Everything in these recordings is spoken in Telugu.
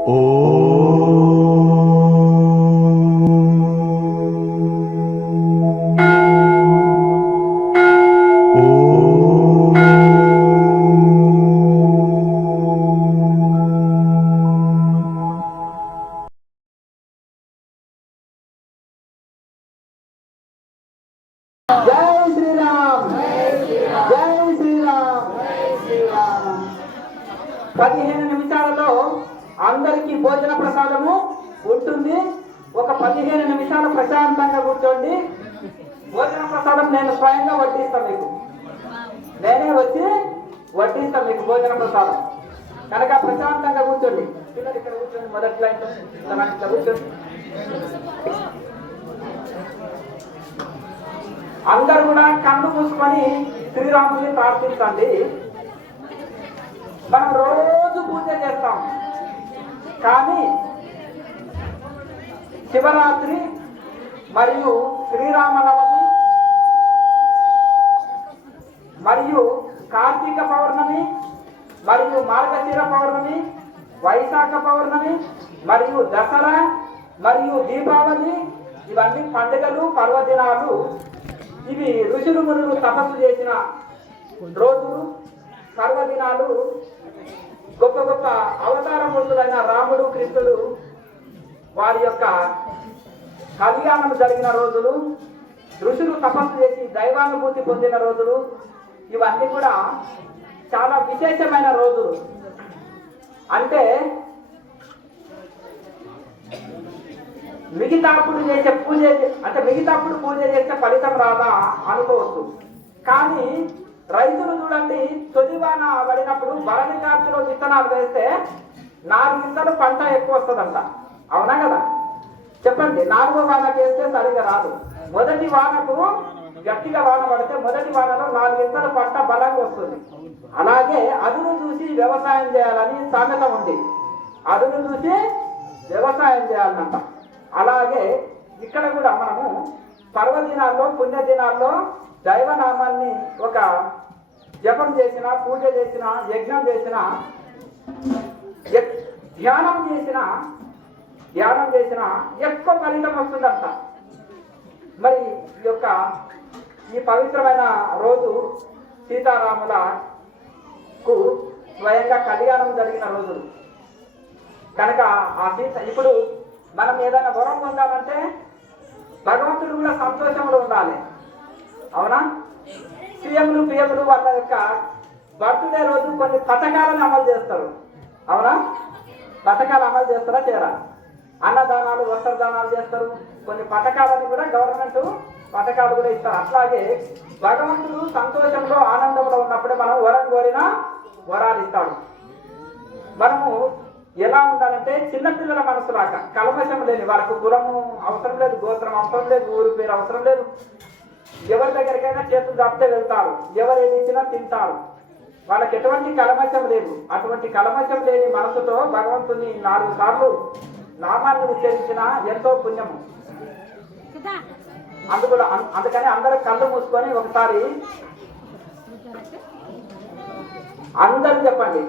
जय श्री राम जय श्री राम 15 నిమిషాలలో అందరికీ భోజన ప్రసాదము ఉంటుంది. ఒక 15 నిమిషాలు ప్రశాంతంగా కూర్చోండి. భోజన ప్రసాదం నేను స్వయంగా వడ్డిస్తాను, మీకు నేనే వచ్చి వడ్డిస్తాను మీకు భోజన ప్రసాదం. కనుక ప్రశాంతంగా కూర్చోండి. పిల్లలు ఇక్కడ కూర్చోండి, మొదటి లైన్ ఇట్లా కూర్చోండి. అందరూ కూడా కన్ను మూసుకొని శ్రీరాముని ప్రార్థించండి. మనం రోజు పూజ చేస్తాం, కానీ శివరాత్రి మరియు శ్రీరామనవమి మరియు కార్తీక పౌర్ణమి మరియు మార్గశిర పౌర్ణమి, వైశాఖ పౌర్ణమి మరియు దసరా మరియు దీపావళి, ఇవన్నీ పండుగలు పర్వదినాలు. ఇవి ఋషులు మునులు తపస్సు చేసిన రోజులు, పర్వదినాలు. గొప్ప గొప్ప అవతార మూర్తులైన రాముడు కృష్ణుడు వారి యొక్క కళ్యాణం జరిగిన రోజులు, ఋషులు తపస్సు చేసి దైవానుభూతి పొందిన రోజులు. ఇవన్నీ కూడా చాలా విశేషమైన రోజులు. అంటే మిగతాప్పుడు చేసే పూజ, అంటే మిగతాప్పుడు పూజ చేస్తే ఫలితం రాదా అనుకోవచ్చు. కానీ రైతులు చూడండి, తొలివాన పడినప్పుడు భరణి కార్తీలో విత్తనాలు వేస్తే 4 విత్తనాలు పంట ఎక్కువ వస్తుందంట. అవునా కదా? చెప్పండి. 4వ వానకు వేస్తే సరిగా రాదు. మొదటి వానకు గట్టిగా వాన పడితే మొదటి వానలో 4 విత్తనాలు పంట బలంగా వస్తుంది. అలాగే అదును చూసి వ్యవసాయం చేయాలని సామెత ఉంది. అదును చూసి వ్యవసాయం చేయాలన్నమాట. అలాగే ఇక్కడ కూడా మనము పర్వదినాల్లో, పుణ్యదినాల్లో దైవనామాన్ని ఒక జపం చేసిన, పూజ చేసిన, యజ్ఞం చేసిన, ధ్యానం చేసిన ఎక్కువ ఫలితం వస్తుందంట. మరి ఈ పవిత్రమైన రోజు సీతారాములకు స్వయంగా కళ్యాణం జరిగిన రోజులు కనుక ఆ ఇప్పుడు మనం ఏదైనా వరం పొందాలంటే భగవంతుడు కూడా సంతోషంలో ఉండాలి. అవునా? సీఎంలు పిఎంలు వాళ్ళ యొక్క బర్త్డే రోజు కొన్ని పథకాలను అమలు చేస్తారు. అవునా? పథకాలు అమలు చేస్తారా? చేయరా? అన్నదానాలు, వస్త్రదానాలు చేస్తారు. కొన్ని పథకాలను కూడా గవర్నమెంట్ పథకాలు కూడా ఇస్తారు. అట్లాగే భగవంతుడు సంతోషంలో, ఆనందంలో ఉన్నప్పుడే మనం వరం కోరినా వరాలు ఇస్తాడు. మనము ఎలా ఉండాలంటే చిన్నపిల్లల మనసులాగా కల్మషం లేని, వాళ్ళకు కులము అవసరం లేదు, గోత్రం అవసరం లేదు, ఊరు పేరు అవసరం లేదు. ఎవరి దగ్గరికైనా చేతులు దాపితే వెళ్తారు, ఎవరు ఏది ఇచ్చినా తింటారు. వాళ్ళకి ఎటువంటి కల్మషం లేదు. అటువంటి కల్మషం లేని మనసుతో భగవంతుని 4 సార్లు నామాన్ని ఉచ్చరించిన ఎంతో పుణ్యము. అందుకని అందరూ కళ్ళు మూసుకొని ఒకసారి అందరూ చెప్పండి.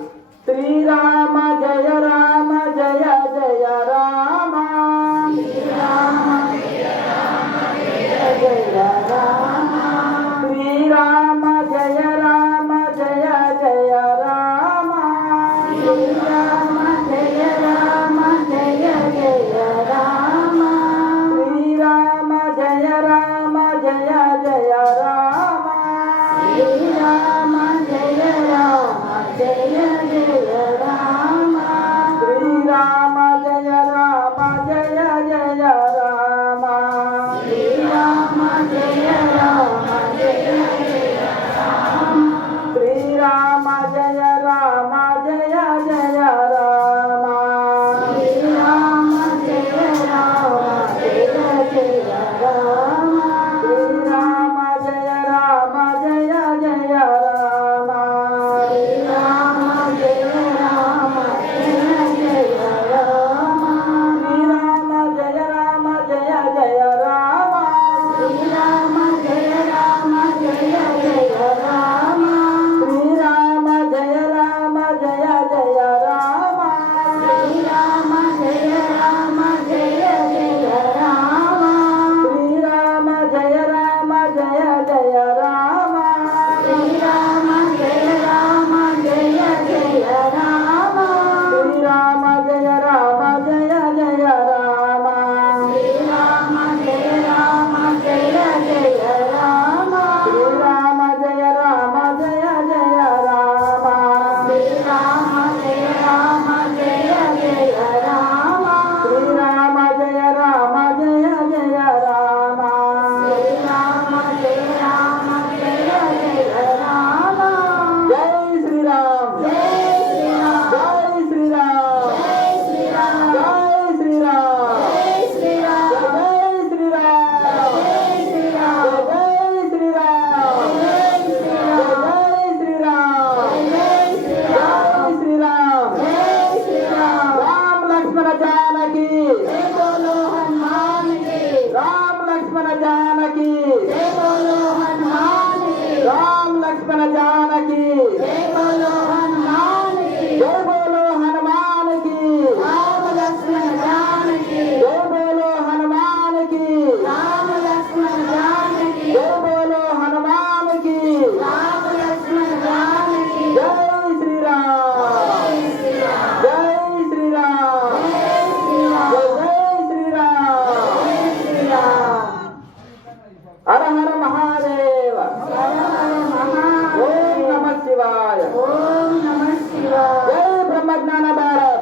శ్రీరామ జయ రామ జయ జయ రామ, శ్రీరామ జయ రామ జయ జయ రామ, శ్రీరామ జయ రామ జయ జయ రామ, శ్రీరామ జయ రామ జయ జయ రామ, శ్రీరామ జయ రామ జయ జయ రామ, శ్రీరామ జయ రామ జయ జయ రామ,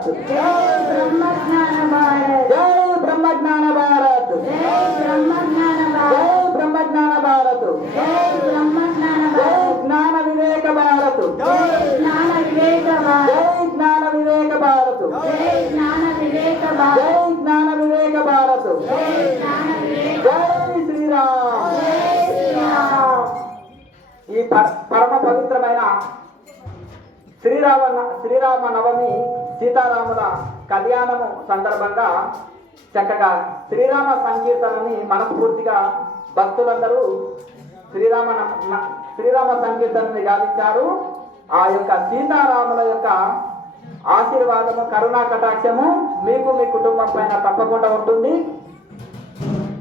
ब्रह्म ज्ञान भारत जय ब्रह्म ज्ञान भारत जय ब्रह्म ज्ञान जय भारत ब्रह्म ज्ञान भारत जय ब्रह्म ज्ञान जय भारत ज्ञान विवेक भारत जय ज्ञान विवेक भारत जय ज्ञान विवेक भारत जय ज्ञान विवेक भारत जय ज्ञान विवेक भारत जय ज्ञान विवेक जय శ్రీరామ్ जय श्री राम ఈ పరమ పవిత్రమైన శ్రీరామ నవమి సీతారాముల కళ్యాణము సందర్భంగా చక్కగా శ్రీరామ సంకీర్తనని మనస్ఫూర్తిగా భక్తులందరూ శ్రీరామ సంకీర్తనని గావించారు. ఆ యొక్క సీతారాముల యొక్క ఆశీర్వాదము కరుణా కటాక్షము మీకు మీ కుటుంబం పైన తప్పకుండా ఉంటుంది.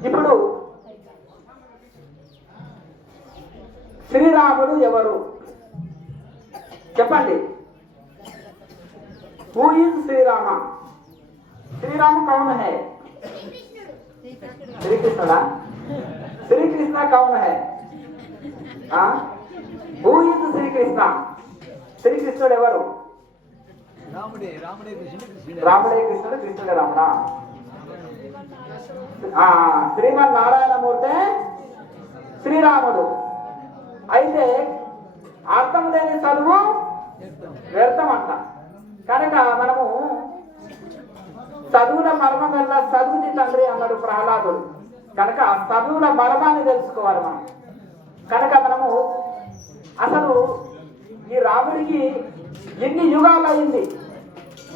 ఇప్పుడు శ్రీరాముడు ఎవరు చెప్పండి. Who is Srirama? శ్రీరామ కౌన్ హై? శ్రీకృష్ణుడా? శ్రీకృష్ణ కౌన్ హై? Who is Srikrishna? శ్రీకృష్ణుడు ఎవరు? రాముడే కృష్ణుడు, కృష్ణుడే రాముడా? శ్రీమన్నారాయణమూర్తే శ్రీరాముడు. అయితే అర్థం లేని చదువు వ్యర్థం అంట. కనుక మనము చదువుల మర్మం వల్ల చదువుది తండ్రి అన్నాడు ప్రహ్లాదుడు. కనుక చదువుల మర్మాన్ని తెలుసుకోవాలి మనం. కనుక మనము అసలు ఈ రాముడికి ఎన్ని యుగాలు అయింది?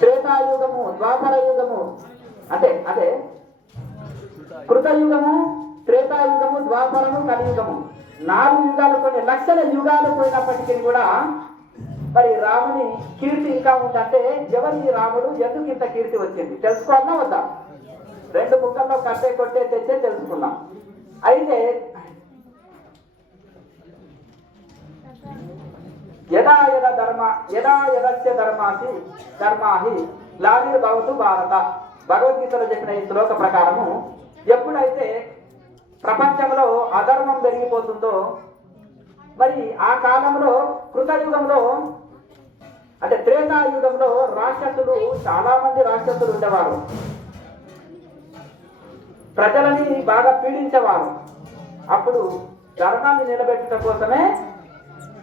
త్రేతాయుగము, ద్వాపర యుగము, అంటే కృతయుగము, త్రేతాయుగము, ద్వాపరము, కలియుగము, 4 యుగాలు, కొన్ని లక్షల యుగాలు పోయినప్పటికీ కూడా మరి రాముని కీర్తి ఇంకా ఉందంటే ఎవరి రాముడు, ఎందుకు ఇంత కీర్తి వచ్చింది తెలుసుకోవాలన్నా వద్దా? 2 ముక్కల్లో కట్టే కొట్టే తెచ్చే తెలుసుకున్నాం. అయితే యదా యదస్య ధర్మాహి గ్లానిర్భవతు భారత. భగవద్గీతలో చెప్పిన ఈ శ్లోక ప్రకారము ఎప్పుడైతే ప్రపంచంలో అధర్మం పెరిగిపోతుందో, మరి ఆ కాలంలో కృతయుగంలో అంటే త్రేతాయుగంలో రాక్షసులు, చాలా మంది రాక్షసులు ఉండేవారు. ప్రజలని బాగా పీడించేవారు. అప్పుడు ధర్మాన్ని నిలబెట్టడం కోసమే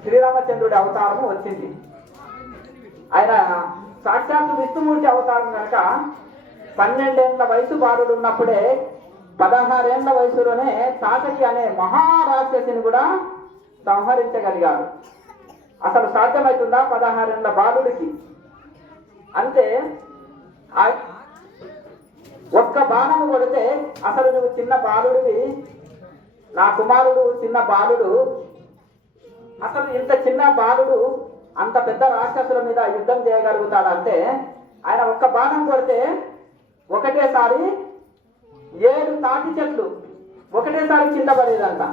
శ్రీరామచంద్రుడి అవతారము వచ్చింది. ఆయన సాక్షాత్తు విష్ణుమూర్తి అవతారం కనుక 12 ఏళ్ల వయసు బాలుడు ఉన్నప్పుడే 16 ఏళ్ల వయసులోనే తాటకి అనే మహారాక్షసిని కూడా సంహరించగలిగారు. అసలు సాధ్యమవుతుందా 16 ఏళ్ల బాలుడికి? అంటే ఒక్క బాణము కొడితే అసలు నువ్వు చిన్న బాలుడివి, నా కుమారుడు చిన్న బాలుడు, అసలు ఇంత చిన్న బాలుడు అంత పెద్ద రాక్షసుల మీద యుద్ధం చేయగలుగుతాడంటే ఆయన ఒక్క బాణం కొడితే ఒకటేసారి 7 తాటి చెట్లు ఒకటేసారి కింద పడేదంట.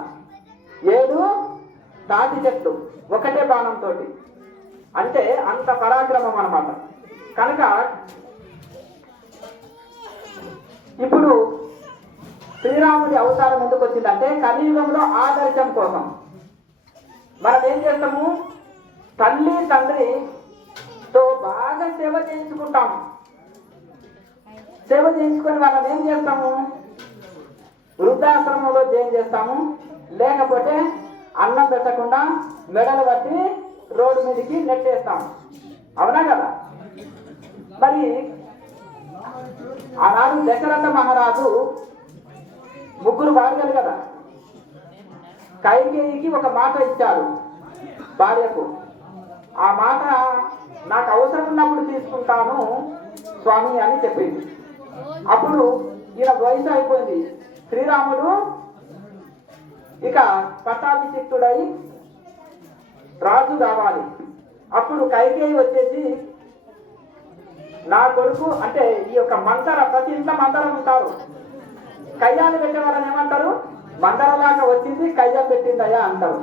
7 తాటి చెట్లు ఒకటే బాణంతో. అంటే అంత పరాక్రమం అన్నమాట. కనుక ఇప్పుడు శ్రీరాముడి అవతారం ఎందుకు వచ్చిందంటే కలియుగంలో ఆదర్శం కోసం. మనం ఏం చేస్తాము? తల్లి తండ్రితో బాగా సేవ చేయించుకుంటాము. సేవ చేయించుకొని వాళ్ళని ఏం చేస్తాము? వృద్ధాశ్రమంలో జాయిన్ చేస్తాము. లేకపోతే అన్నం పెట్టకుండా మెడలు పట్టి రోడ్డు మీదకి నెట్టేస్తాము. అవునా కదా? మరి ఆనాడు దశరథ మహారాజు 3 భార్యలు కదా. కైకేయికి ఒక మాట ఇచ్చాడు భార్యకు. ఆ మాట నాకు అవసరం ఉన్నప్పుడు తీసుకుంటాను స్వామి అని చెప్పింది. అప్పుడు ఈయన వయసు అయిపోయింది. శ్రీరాముడు ఇక పట్టాభిషిక్తుడై రాజు కావాలి. అప్పుడు కైకేయి వచ్చేసి, నా కొడుకు అంటే ఈ యొక్క మంతర, ప్రతి ఇంట్లో మంతరం ఉంటారు. కయ్యాలు పెట్టే వాళ్ళని ఏమంటారు? మందరలాగా వచ్చింది కయ్యం పెట్టిందయ్యా అంటారు.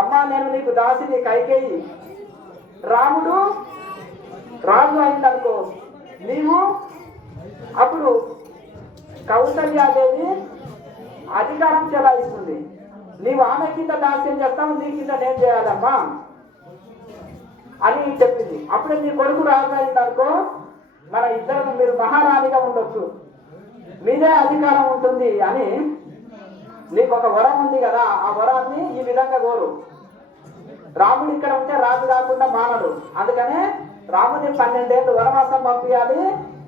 అమ్మా నేను నీకు దాసిని కైకేయి, రాముడు రాజు అయిందనుకో నీవు, అప్పుడు కౌసల్యాదేవి అధికారం చెలాయిస్తుంది. నీవు ఆమె కింద దాస్యం చేస్తావు, నీ కింద నేను చేయాలమ్మా అని చెప్పింది. అప్పుడు నీ కొడుకు రాజు అయిందనుకో నా ఇద్దరు మీరు మహారాణిగా ఉండొచ్చు, మీదే అధికారం ఉంటుంది అని నీకు ఒక వరం ఉంది కదా, ఆ వరాన్ని ఈ విధంగా కోరు. రాముడు ఇక్కడ ఉంటే రాజు కాకుండా మానడు, అందుకనే రాముని 12 ఏళ్ళు వనవాసం పంపించాలి,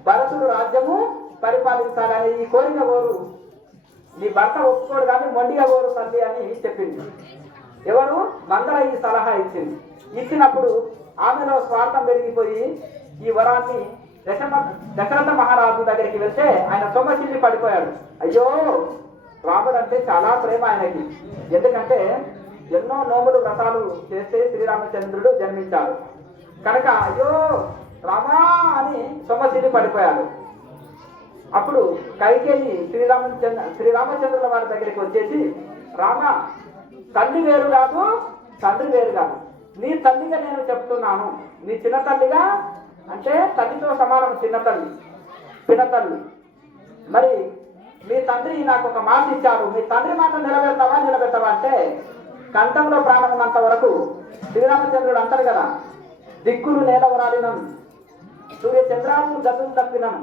భరతుడు రాజ్యము పరిపాలించాలని ఈ కోరిక కోరు. నీ భర్త ఒప్పుకోడు కానీ మొండిగా కోరు తల్లి అని చెప్పింది. ఎవరు? మందర ఈ సలహా ఇచ్చింది. ఇచ్చినప్పుడు ఆమెలో స్వార్థం పెరిగిపోయి ఈ వరాన్ని దశరథ మహారాజు దగ్గరికి వెళ్తే ఆయన సొమ్మసిల్లి పడిపోయాడు. అయ్యో, రాముడు అంటే చాలా ప్రేమ ఆయనకి, ఎందుకంటే ఎన్నో నోములు వ్రతాలు చేస్తే శ్రీరామచంద్రుడు జన్మించాడు కనుక అయ్యో రామా అని సొమ్మసిల్లి పడిపోయాడు. అప్పుడు కైకేయి శ్రీరామచంద్రుల వారి దగ్గరికి వచ్చేసి, రామ, తల్లి వేరు కాదు, తండ్రి వేరు కాదు, నీ తల్లిగా నేను చెప్తున్నాను, నీ చిన్న తల్లిగా అంటే తల్లితో సమానం చిన్న తల్లి, పినతల్లి. మరి మీ తండ్రి నాకు ఒక మాట ఇచ్చాడు, మీ తండ్రి మాట నిలబెడతావా అంటే కంఠంలో ప్రాణం ఉన్నంత వరకు శ్రీరామచంద్రుడు అంటారు కదా, దిక్కులు నేలవరాలినను, సూర్య చంద్రాలు గతులు తప్పినను,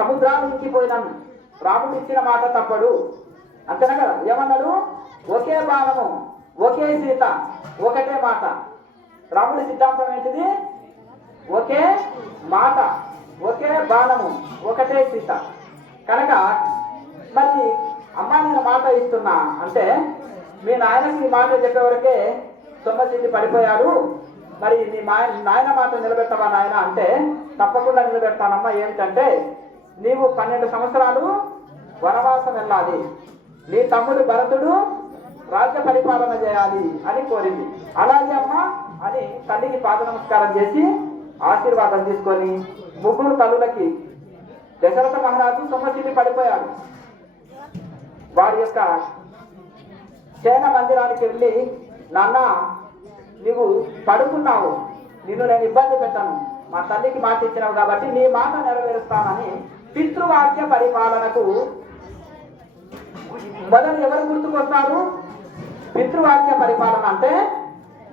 సముద్రాలు ఇంకిపోయినను, రాముడు ఇచ్చిన మాట తప్పడు అంతేనా కదా. ఏమన్నాడు? ఒకే బాణము, ఒకే సీత, ఒకటే మాట. రాముడి సిద్ధాంతం ఏంటిది? ఒకే మాట, ఒకే బాణము, ఒకటే సీత. కనుక మరి అమ్మ నేను మాట ఇస్తున్నా అంటే మీ నాయనకి ఈ మాట చెప్పేవరకే సొమ్మసిల్లి పడిపోయాడు, మరి నీ నాయన మాట నిలబెట్టవా నాయన అంటే తప్పకుండా నిలబెడతానమ్మా. ఏమిటంటే నీవు 12 సంవత్సరాలు వనవాసం వెళ్ళాలి, నీ తమ్ముడు భరతుడు రాజ్య పరిపాలన చేయాలి అని కోరింది. అలాగే అమ్మ అని తల్లికి పాద నమస్కారం చేసి ఆశీర్వాదం తీసుకొని ముగ్గురు తల్లులకి దశరథ మహారాజు సొమ్మసిల్లి పడిపోయాడు. వారి యొక్క సేన మందిరానికి వెళ్ళి, నాన్న నువ్వు పడుకున్నావు, నిన్ను నేను ఇబ్బంది పెట్టాను, మా తల్లికి మాట ఇచ్చినావు కాబట్టి నీ మాట నెరవేరుస్తానని పితృవాక్య పరిపాలనకు మొదలు ఎవరు గుర్తుకొస్తారు? పితృవాక్య పరిపాలన అంటే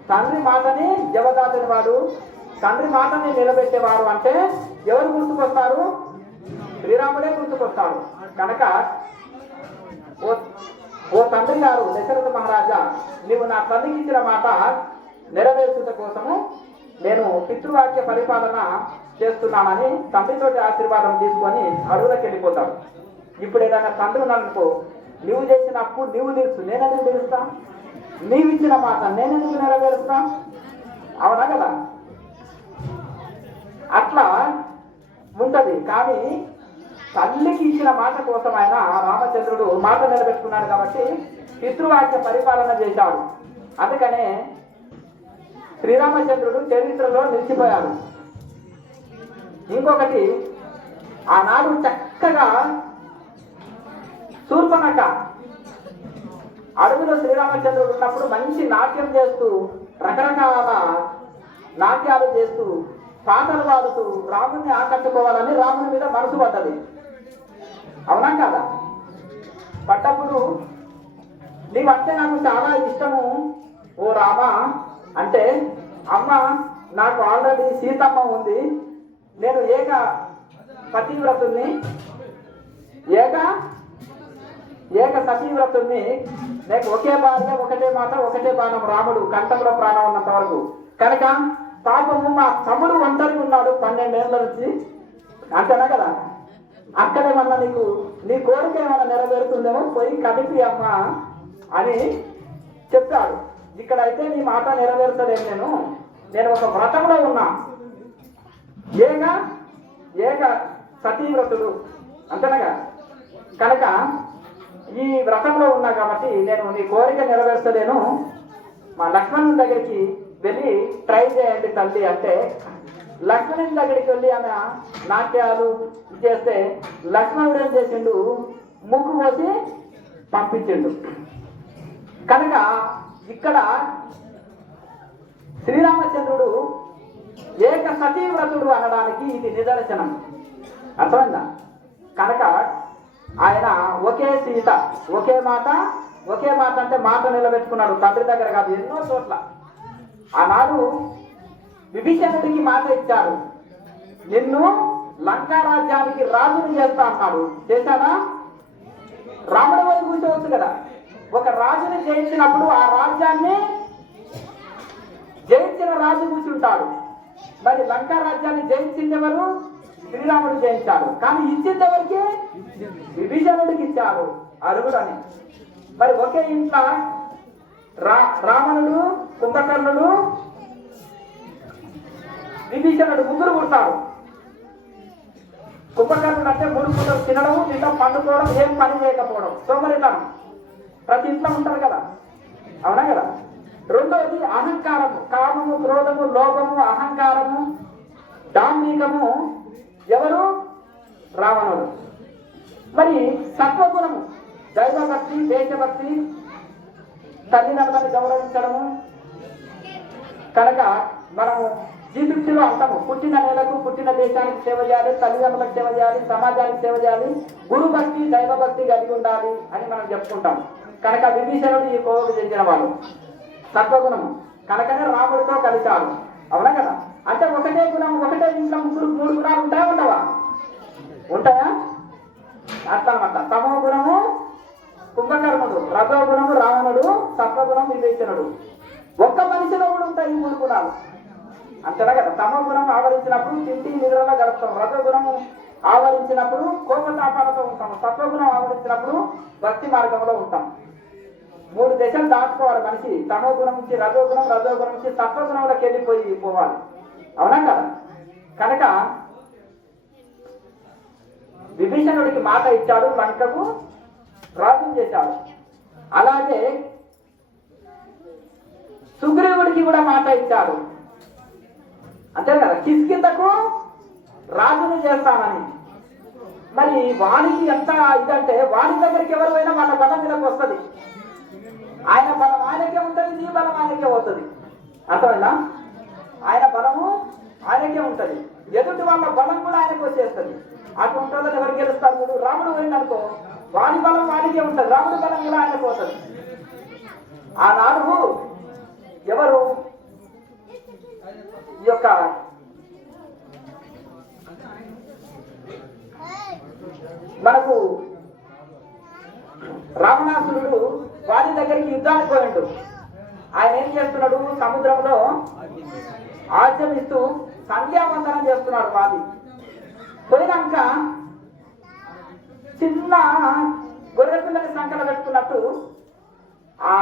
తండ్రి మాటని జవదాటిన వాడు, తండ్రి మాటని నిలబెట్టేవారు అంటే ఎవరు గుర్తుకొస్తారు? శ్రీరాముడే గుర్తుకొస్తాడు. కనుక ఓ తండ్రి గారు దశరథ మహారాజా, నీవు నా తల్లికి ఇచ్చిన మాట నెరవేర్చుట కోసము నేను పితృవాక్య పరిపాలన చేస్తున్నానని తండ్రితోటి ఆశీర్వాదం తీసుకొని అడవులకు వెళ్ళిపోతాడు. ఇప్పుడు ఏదైనా తండ్రి ఉన్నానుకో, నువ్వు చేసిన అప్పు నువ్వు తెలుసు, నేనెందుకు తెలుస్తా? నీవు ఇచ్చిన మాట నేనెందుకు నెరవేరుస్తా? అవునా కదా? అట్లా ఉంటది. కానీ తల్లికి ఇచ్చిన మాట కోసం ఆయన రామచంద్రుడు మాట నిలబెట్టుకున్నాడు కాబట్టి పితృవాక్య పరిపాలన చేశాడు. అందుకనే శ్రీరామచంద్రుడు చరిత్రలో నిలిచిపోయాడు. ఇంకొకటి, ఆనాడు చక్కగా శూర్పణఖ అడవిలో శ్రీరామచంద్రుడు ఉన్నప్పుడు మంచి నాట్యం చేస్తూ, రకరకాల నాట్యాలు చేస్తూ, పాటలు పాడుతూ రాముని ఆకట్టుకోవాలని రాముని మీద మనసు పడ్డది. అవునా కాదా? పడ్డప్పుడు నీవంటే నాకు చాలా ఇష్టము ఓ రామ అంటే, అమ్మ నాకు ఆల్రెడీ సీతమ్మ ఉంది, నేను ఏక సతీవ్రతుణ్ణి, ఏక సతీవ్రతుణ్ణి, నాకు ఒకే భార్య, ఒకటే మాట, ఒకటే బాణం, రాముడు కంఠంలో ప్రాణం ఉన్నంత వరకు. కనుక పాపము మా తమ్ముడు ఒంటరి ఉన్నాడు 12 ఏళ్ళ నుంచి అంతేనా కదా. అక్కడేమన్నా నీ కోరిక ఏమన్నా నెరవేరుతుందేమో, పోయి కదిపి అమ్మ అని చెప్పాడు. ఇక్కడైతే నీ మాట నెరవేర్చలేను, నేను ఒక వ్రతంలో ఉన్నా, ఏక సతీవ్రతుడు అంతేనగా. కనుక ఈ వ్రతంలో ఉన్నా కాబట్టి నేను నీ కోరిక నెరవేర్చలేను, మా లక్ష్మణుని దగ్గరికి వెళ్ళి ట్రై చేయండి తల్లి అంటే, లక్ష్మణుని దగ్గరికి వెళ్ళి ఆమె నాట్యాలు చేస్తే లక్ష్మణుడు ఏం చేసిండు? ముగ్గు పోసి పంపించిండు. కనుక ఇక్కడ శ్రీరామచంద్రుడు ఏక సతీవ్రతుడు అనడానికి ఇది నిదర్శనం. అర్థమైందా? కనుక ఆయన ఒకే సీత, ఒకే మాట అంటే మాట నిలబెట్టుకున్నాడు. తండ్రి దగ్గర కాదు, ఎన్నో చోట్ల. ఆనాడు విభీషణుడికి మాట ఇచ్చారు, నిన్ను లంకా రాజ్యానికి రాజుని చేస్తా అన్నాడు. చేశాడా? రాముడి వైపు కూర్చోవచ్చు కదా. ఒక రాజుని జయించినప్పుడు ఆ రాజ్యాన్ని జయించిన రాజు కూర్చుంటాడు. మరి లంకా రాజ్యాన్ని జయించింది ఎవరు? శ్రీరాముడు జయించాడు. కానీ ఇచ్చింది ఎవరికి? విభీషణుడికి ఇచ్చారు అరుగుడని. మరి ఒకే ఇంట్లో రావణుడు, కుంభకర్ణుడు, విభీషణుడు ముగ్గురు పుడతారు. కుంభకర్ణుడు అంటే 3 పూటలు తినడం, తినడం, పండుకోవడం, ఏం పని చేయకపోవడం, సోమరితనం ప్రతి ఇంట్లో ఉంటారు కదా, అవునా కదా. రెండవది అహంకారము, కామము, క్రోధము, లోభము, అహంకారము, డాంబికము ఎవరు? రావణుడు. మరి సత్వగుణము దైవభక్తి, దేశభక్తి, తల్లిదండ్రులను గౌరవించడము. కనుక మనము జీవితంలో అంటాము, పుట్టిన నేలకు, పుట్టిన దేశానికి సేవ చేయాలి, తల్లిదండ్రులకు సేవ చేయాలి, సమాజానికి సేవ చేయాలి, గురుభక్తి, దైవభక్తి కలిగి ఉండాలి అని మనం చెప్పుకుంటాం. కనుక విభీషణుడు ఈ కోవకు చెందిన వాడు, సత్వగుణము. కనుకనే రాముడితో కలిశాడు, అవునా కదా. అంటే ఒకటే గుణం, ఒకటే ఇంట్లో 3 గుణాలు ఉంటాయా? ఉండవా? ఉంటాయా? అట్లా అనమాట. తమో గుణము కుంభకర్ణుడు, రజో గుణము రావణుడు, సత్వగుణం విభీషణుడు. ఒక్క మనిషిలో కూడా ఉంటాయి ఈ 3 గుణాలు, అంతేనా కదా. తమో గుణం ఆవరించినప్పుడు తిండి నిద్రలో గడుపుతాం, రజో గుణము ఆవరించినప్పుడు కోపతాపాలతో ఉంటాం, సత్వగుణం ఆవరించినప్పుడు భక్తి మార్గంలో ఉంటాం. 3 దశలు దాటుకోవాలి మనిషి. తమో గుణం నుంచి రజోగుణం, రజోగుణం నుంచి సత్వగుణంలోకి వెళ్ళిపోయి పోవాలి, అవునా కదా. కనుక విభీషణుడికి మాట ఇచ్చాడు, లంకకు రాజుని చేశాడు. అలాగే సుగ్రీవుడికి కూడా మాట ఇచ్చాడు, అంతే కదా. కిష్కింధకు రాజుని చేస్తానని. మరి వానికి ఎంత ఇదంటే, వారి దగ్గరికి ఎవరైనా వాళ్ళ బలం మీదకి వస్తుంది. ఆయన బలం ఆయనకే ఉంటుంది, నీ బలం ఆయనకే అవుతుంది, అర్థమైందా. ఆయన బలము ఆయనకే ఉంటుంది, ఎదుటి వాళ్ళ బలం కూడా ఆయనకు వచ్చేస్తుంది. అటువంటి వాళ్ళని ఎవరు గెలుస్తారు? మీరు రాముడు పోయిందనుకో, వాడి బలం వాడికే ఉంటుంది, రాముడి బలం కూడా ఆయనకు పోతుంది. ఆనాడు ఎవరు ఈ యొక్క మనకు రావణాసురుడు వాడి దగ్గరికి యుద్ధానికి పోయిండు. ఆయన ఏం చేస్తున్నాడు? సముద్రంలో ఆచరిస్తూ సంధ్యావందనం చేస్తున్నాడు. వాడి పోయినాక చిన్న గొర్రె పిల్లని సంకల పెట్టుకున్నట్టు ఆ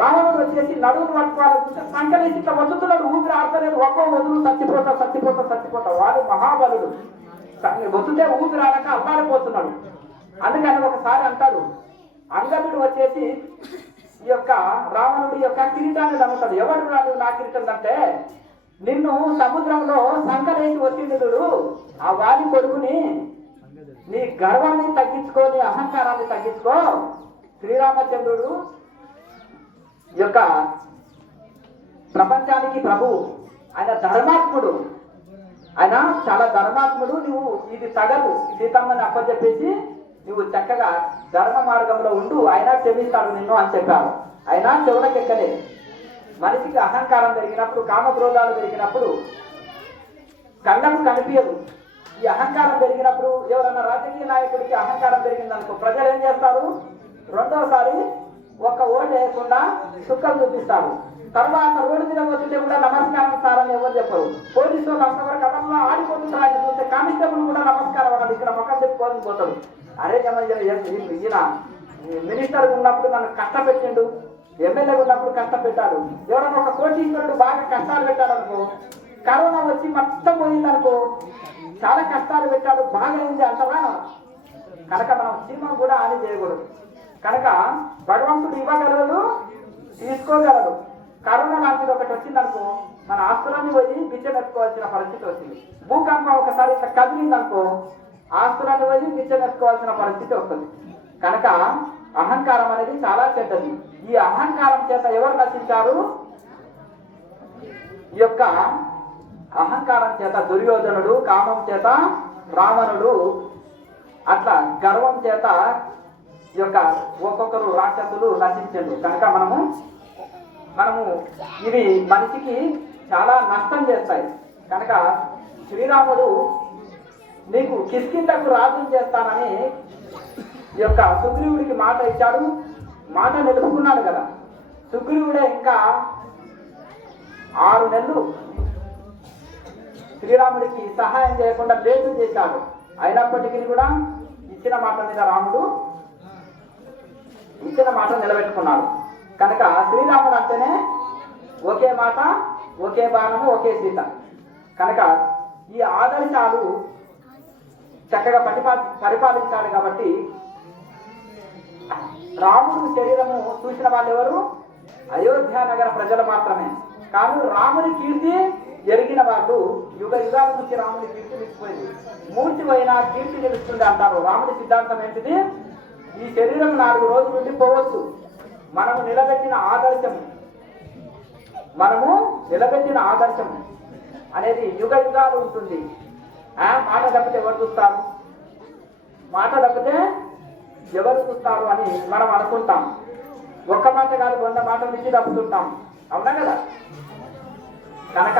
రావణుడు వచ్చేసి నడువును పట్టుకోవాలనుకుంటే సంకలేసి ఇట్లా వదులుతున్నాడు. ఊపిరి ఆడతలేదు, ఒక్కో వదులు చచ్చిపోతా. వాడు మహాబలుడు, వదిలితే ఊపిరి ఆడక అల్లాడిపోతున్నాడు. అందుకని ఒకసారి అంటాడు, అంగదుడు వచ్చేసి ఈ యొక్క రావణుడి యొక్క కిరీటాన్ని నమ్ముతాడు. ఎవడు రాదు నా కిరీటం అంటే, నిన్ను సముద్రంలో సంకలేసి వచ్చిండు ఆ వాడి కొడుకుని, నీ గర్వాన్ని తగ్గించుకో, నీ అహంకారాన్ని తగ్గించుకో. శ్రీరామచంద్రుడు యొక్క ప్రపంచానికి ప్రభు, ఆయన ధర్మాత్ముడు, ఆయన చాలా ధర్మాత్ముడు. నువ్వు ఇది తగదు, సీతమ్మని అప్పచెప్పేసి నువ్వు చక్కగా ధర్మ మార్గంలో ఉండు, ఆయన క్షమిస్తాడు నిన్ను అని చెప్పారు. అయినా చెవులకెక్కలే. మనిషికి అహంకారం పెరిగినప్పుడు, కామక్రోధాలు పెరిగినప్పుడు కళ్ళకు కనిపించదు. ఈ అహంకారం పెరిగినప్పుడు ఎవరన్నా రాజకీయ నాయకుడికి అహంకారం పెరిగిందనుకో, ప్రజలు ఏం చేస్తారు? రెండోసారి ఒక్క ఓటు వేయకుండా సుక్కలు చూపిస్తారు. తర్వాత రోడ్డు మీద వస్తుంటే కూడా నమస్కారం సార్ అని ఎవరు చెప్పరు. పోలీసు వాళ్ళు అంతవరకు అదంలో ఆడిపోతుంటారు. ఆయన చూస్తే కానిస్టేబుల్ కూడా నమస్కారం అన్నది, ఇక్కడ మొక్కలు చెప్పుకోవాలని పోతాడు. అరే ఈయన మినిస్టర్ ఉన్నప్పుడు నన్ను కష్టపెట్టిండు, ఎమ్మెల్యే ఉన్నప్పుడు కష్టపెట్టాడు. ఎవరైనా ఒక కోటీశ్వరుడు బాగా కష్టాలు పెట్టాడు అనుకో, కరోనా వచ్చి మొత్తం పోయిందనుకో, చాలా కష్టాలు పెట్టాడు, బాగా అయింది అంటరా. కనుక మనం చీమను కూడా హాని చేయకూడదు. కనుక భగవంతుడు ఇవ్వగలడు, తీసుకోగలడు. కరోనా లాంటిది ఒకటి వచ్చిందనుకో, మన ఆస్తులన్నీ పోయి బిచ్చం ఎత్తుకోవాల్సిన పరిస్థితి వచ్చింది. భూకంపం ఒకసారి ఇట్లా కదిలిందనుకో, ఆస్తులన్నీ పోయి బిచ్చం ఎత్తుకోవాల్సిన పరిస్థితి వస్తుంది. కనుక అహంకారం అనేది చాలా చెడ్డది. ఈ అహంకారం చేత ఎవరు నశించారు? ఈ యొక్క అహంకారం చేత దుర్యోధనుడు, కామం చేత రావణుడు, అట్లా గర్వం చేత ఈ యొక్క ఒక్కొక్కరు రాక్షసులు నశించారు. కనుక మనము ఇవి మనిషికి చాలా నష్టం చేస్తాయి. కనుక శ్రీరాముడు నీకు కిష్కింధకు రాజుని చేస్తానని ఈ యొక్క సుగ్రీవుడికి మాట ఇచ్చాడు. మాట నిలుపుకున్నాడు కదా. సుగ్రీవుడే ఇంకా 6 నెలలు శ్రీరాముడికి సహాయం చేయకుండా లేటు చేశాడు. అయినప్పటికీ కూడా ఇచ్చిన మాట మీద రాముడు ఇచ్చిన మాట నిలబెట్టుకున్నాడు. కనుక శ్రీరాముడు అంటేనే ఒకే మాట, ఒకే బాణము, ఒకే సీత. కనుక ఈ ఆదర్శాలు చక్కగా పరిపాలించాడు. కాబట్టి రాముడు శరీరము చూసిన వాళ్ళు ఎవరు? అయోధ్య నగర ప్రజలు మాత్రమే. కానీ రాముని కీర్తి ఎరిగిన వాళ్ళు యుగ యుగాల నుంచి రాముని కీర్తి నిలిచిపోయింది. మూర్తి అయినా కీర్తి నిలుస్తుంది అంటారు. రాముడి సిద్ధాంతం ఏంటిది? ఈ శరీరం 4 రోజులు ఉండిపోవచ్చు. మనము నిలబెట్టిన ఆదర్శము అనేది యుగ యుగాలు ఉంటుంది. మాట తప్పితే ఎవరు చూస్తారు? మాట తప్పితే ఎవరు చూస్తారు అని మనం అనుకుంటాం. ఒక్క మాట కాదు 100 మాటల నుంచి తప్పుతుంటాం. అవునా కదా? కనుక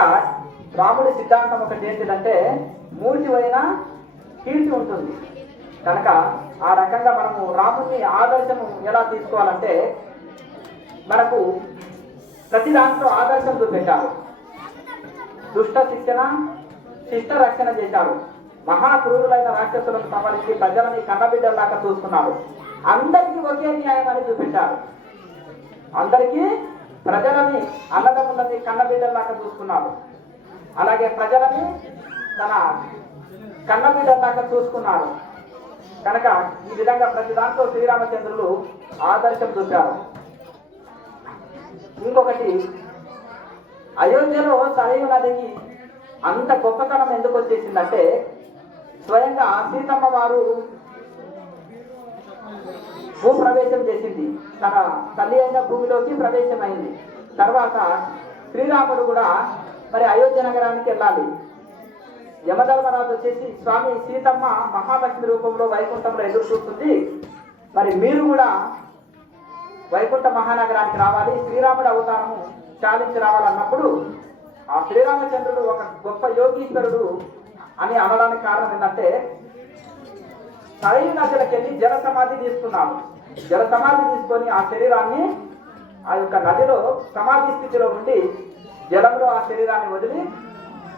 రాముడి సిద్ధాంతం ఒకటి ఏంటిదంటే మూర్తి అయినా కీర్తి ఉంటుంది. కనుక ఆ రకంగా మనము రాముడిని ఆదర్శము ఎలా తీసుకోవాలంటే మనకు ప్రతి దాంట్లో ఆదర్శం చూపెట్టారు. దుష్ట శిక్షణ, శిష్ట రక్షణ చేశారు. మహాక్రూరులైన రాక్షసులను సంవరించి ప్రజలని కన్నబిడ్డలాగా చూసుకున్నారు. అందరికీ ఒకే న్యాయం అని చూపించారు. అందరికీ ప్రజలని అన్నదమ్ములని కన్నబిడ్డలాగా చూసుకున్నారు. అలాగే ప్రజలని తన కన్నబిడ్డలాగా చూసుకున్నారు. కనుక ఈ విధంగా ప్రతి దాంట్లో శ్రీరామచంద్రులు ఆదర్శం చూపారు. ఇంకొకటి, అయోధ్యలో సరయూ నదికి అంత గొప్పతనం ఎందుకు వచ్చేసిందంటే స్వయంగా సీతమ్మ వారు భూప్రవేశం చేసింది. తన తల్లి అయిన భూమిలోకి ప్రవేశమైంది. తర్వాత శ్రీరాముడు కూడా మరి అయోధ్య నగరానికి వెళ్ళాలి. యమధర్మరాజు వచ్చేసి స్వామి సీతమ్మ మహాలక్ష్మి రూపంలో వైకుంఠంలో ఎదురు చూస్తుంది, మరి మీరు కూడా వైకుంఠ మహానగరానికి రావాలి, శ్రీరాముడు అవతారము చాలించి రావాలన్నప్పుడు ఆ శ్రీరామచంద్రుడు ఒక గొప్ప యోగీశ్వరుడు అని అనడానికి కారణం ఏంటంటే సరయూ నదికి వెళ్ళి జల సమాధి తీసుకున్నాడు. జల సమాధి తీసుకొని ఆ శరీరాన్ని ఆ యొక్క నదిలో సమాధి స్థితిలో ఉండి జలంలో ఆ శరీరాన్ని వదిలి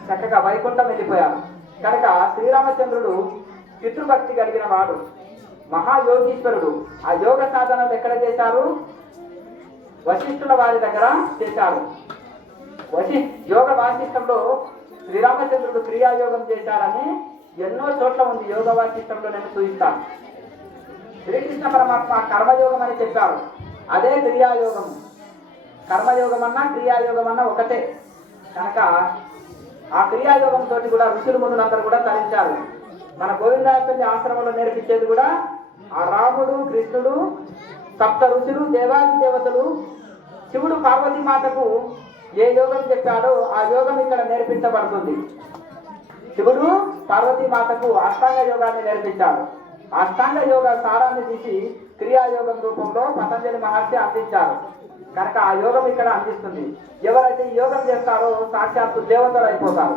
చక్కగా వైకుంఠం వెళ్ళిపోయారు. కనుక శ్రీరామచంద్రుడు పితృభక్తి కలిగిన వాడు, మహాయోగీశ్వరుడు. ఆ యోగ సాధనలు ఎక్కడ చేశారు? వశిష్ఠుల వారి దగ్గర చేశారు. యోగ వాసిష్టంలో శ్రీరామచంద్రుడు క్రియాయోగం చేశారని ఎన్నో చోట్ల ఉంది. యోగ వాసిష్టంలో నేను చూపిస్తాను. శ్రీకృష్ణ పరమాత్మ కర్మయోగం అని చెప్పారు, అదే క్రియాయోగం. కర్మయోగం అన్నా క్రియాయోగం అన్నా ఒకటే. కనుక ఆ క్రియాయోగం తోటి కూడా ఋషులు మునులందరూ కూడా తరించారు. మన గోవిందాపల్లి ఆశ్రమంలో నేర్పించేది కూడా ఆ రాముడు, కృష్ణుడు, 7 ఋషులు, దేవాది దేవతలు, శివుడు పార్వతీమాతకు ఏ యోగం చెప్పాడో ఆ యోగం ఇక్కడ నేర్పించబడుతుంది. శివుడు పార్వతీమాతకు అష్టాంగ యోగాన్ని నేర్పించాడు. అష్టాంగ యోగ సారాన్ని తీసి క్రియాయోగం రూపంలో పతంజలి మహర్షి అందించారు. కనుక ఆ యోగం ఇక్కడ అందిస్తుంది. ఎవరైతే ఈ యోగం చేస్తారో సాక్షాత్తు దేవతలు అయిపోతారు.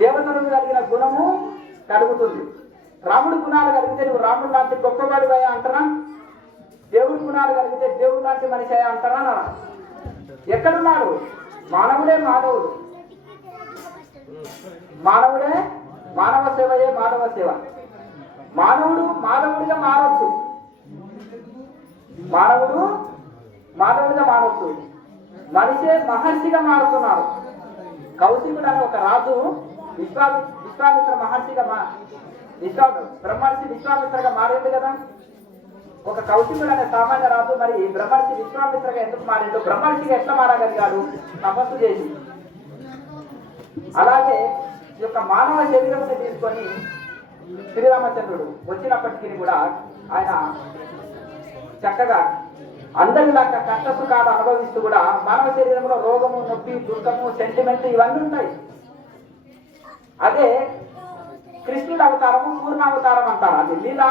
దేవతలకు కలిగిన గుణము కలుగుతుంది. రాముడి గుణాలు కలిగితే నువ్వు రాముడు లాంటి గొప్పవాడివయ్యా అంటారా? దేవుడి గుణాలు కలిగితే దేవుడు లాంటి మనిషి అయ్యా అంటారా? ఎక్కడున్నాడు? మానవుడే మానవుడు, మానవుడే మానవ సేవయే మానవ సేవ. మానవుడు మానవుడిగా మారవచ్చు, మానవుడు మానవుడిగా మారవచ్చు, మనిషే మహర్షిగా మారుతున్నారు. కౌశికుడు అనే ఒక రాజు విశ్వామిత్ర మహర్షిగా బ్రహ్మర్షి విశ్వామిత్రగా మారింది కదా. ఒక కౌశికుడు అనే సామాన్య రాజు మరి బ్రహ్మర్షి విశ్వామిత్రగా ఎందుకు మారిండు? బ్రహ్మర్షిగా ఎట్లా మారగలిగాడు? తపస్సు చేసి. అలాగే ఈ యొక్క మానవ శరీరంని తీసుకొని శ్రీరామచంద్రుడు వచ్చినప్పటికీ కూడా ఆయన చక్కగా అందరిలాగా కష్ట సుఖాలు అనుభవిస్తూ కూడా మానవ శరీరంలో రోగము, నొప్పి, దుఃఖము, సెంటిమెంట్ ఇవన్నీ ఉంటాయి. అదే కృష్ణుడు అవతారము, పూర్ణావతారం అంటారు. అది లీలా.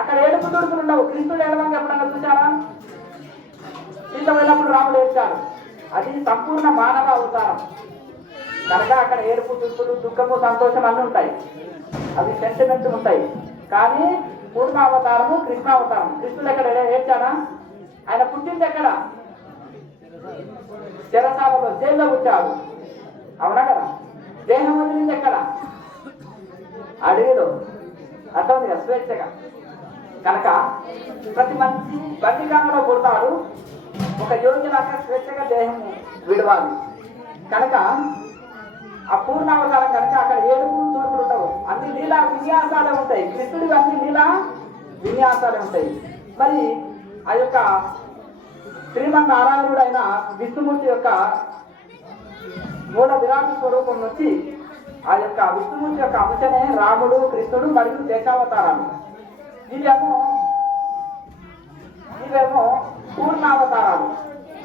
అక్కడ ఏడుపు దుడుకులు ఉండవు. కృష్ణుడు ఏడవంగా ఎప్పుడన్నా చూసారా? సీత వెళ్ళినప్పుడు రాముడు ఏడ్చాడు. అది సంపూర్ణ మానవ అవతారం. కనుక అక్కడ ఏడుపు, దుఃఖము, సంతోషం అన్నీ ఉంటాయి. అవి సెంటిమెంట్ ఉంటాయి. కానీ పూర్ణావతారము కృష్ణావతారం. కృష్ణుడు ఎక్కడ ఏడ్చాడా? ఆయన పుట్టింది ఎక్కడ? చెరసాలలో, జైల్లో పుట్టాడు. అవునా కదా? దేహం వదిలింది ఎక్కడ? అడవిలో. అర్థం కదా, స్వేచ్ఛగా. కనుక ప్రతి మనిషి బందికాంలో పుడతాడు, ఒక యోజనగా స్వేచ్ఛగా దేహం విడవాలి. కనుక ఆ పూర్ణావతారం కనుక అక్కడ ఏడుపు తూర్పులు ఉండవు, అన్ని లీలా విన్యాసాలే ఉంటాయి. కృష్ణుడికి అన్ని లీలా విన్యాసాలే ఉంటాయి. మరి ఆ యొక్క శ్రీమన్నారాయణుడు అయిన విష్ణుమూర్తి యొక్క మూల విరాట్ స్వరూపం నుంచి ఆ యొక్క విష్ణుమూర్తి యొక్క అంశనే రాముడు, కృష్ణుడు మరియు దశావతారాలు. ఇవేమో పూర్ణావతారాలు.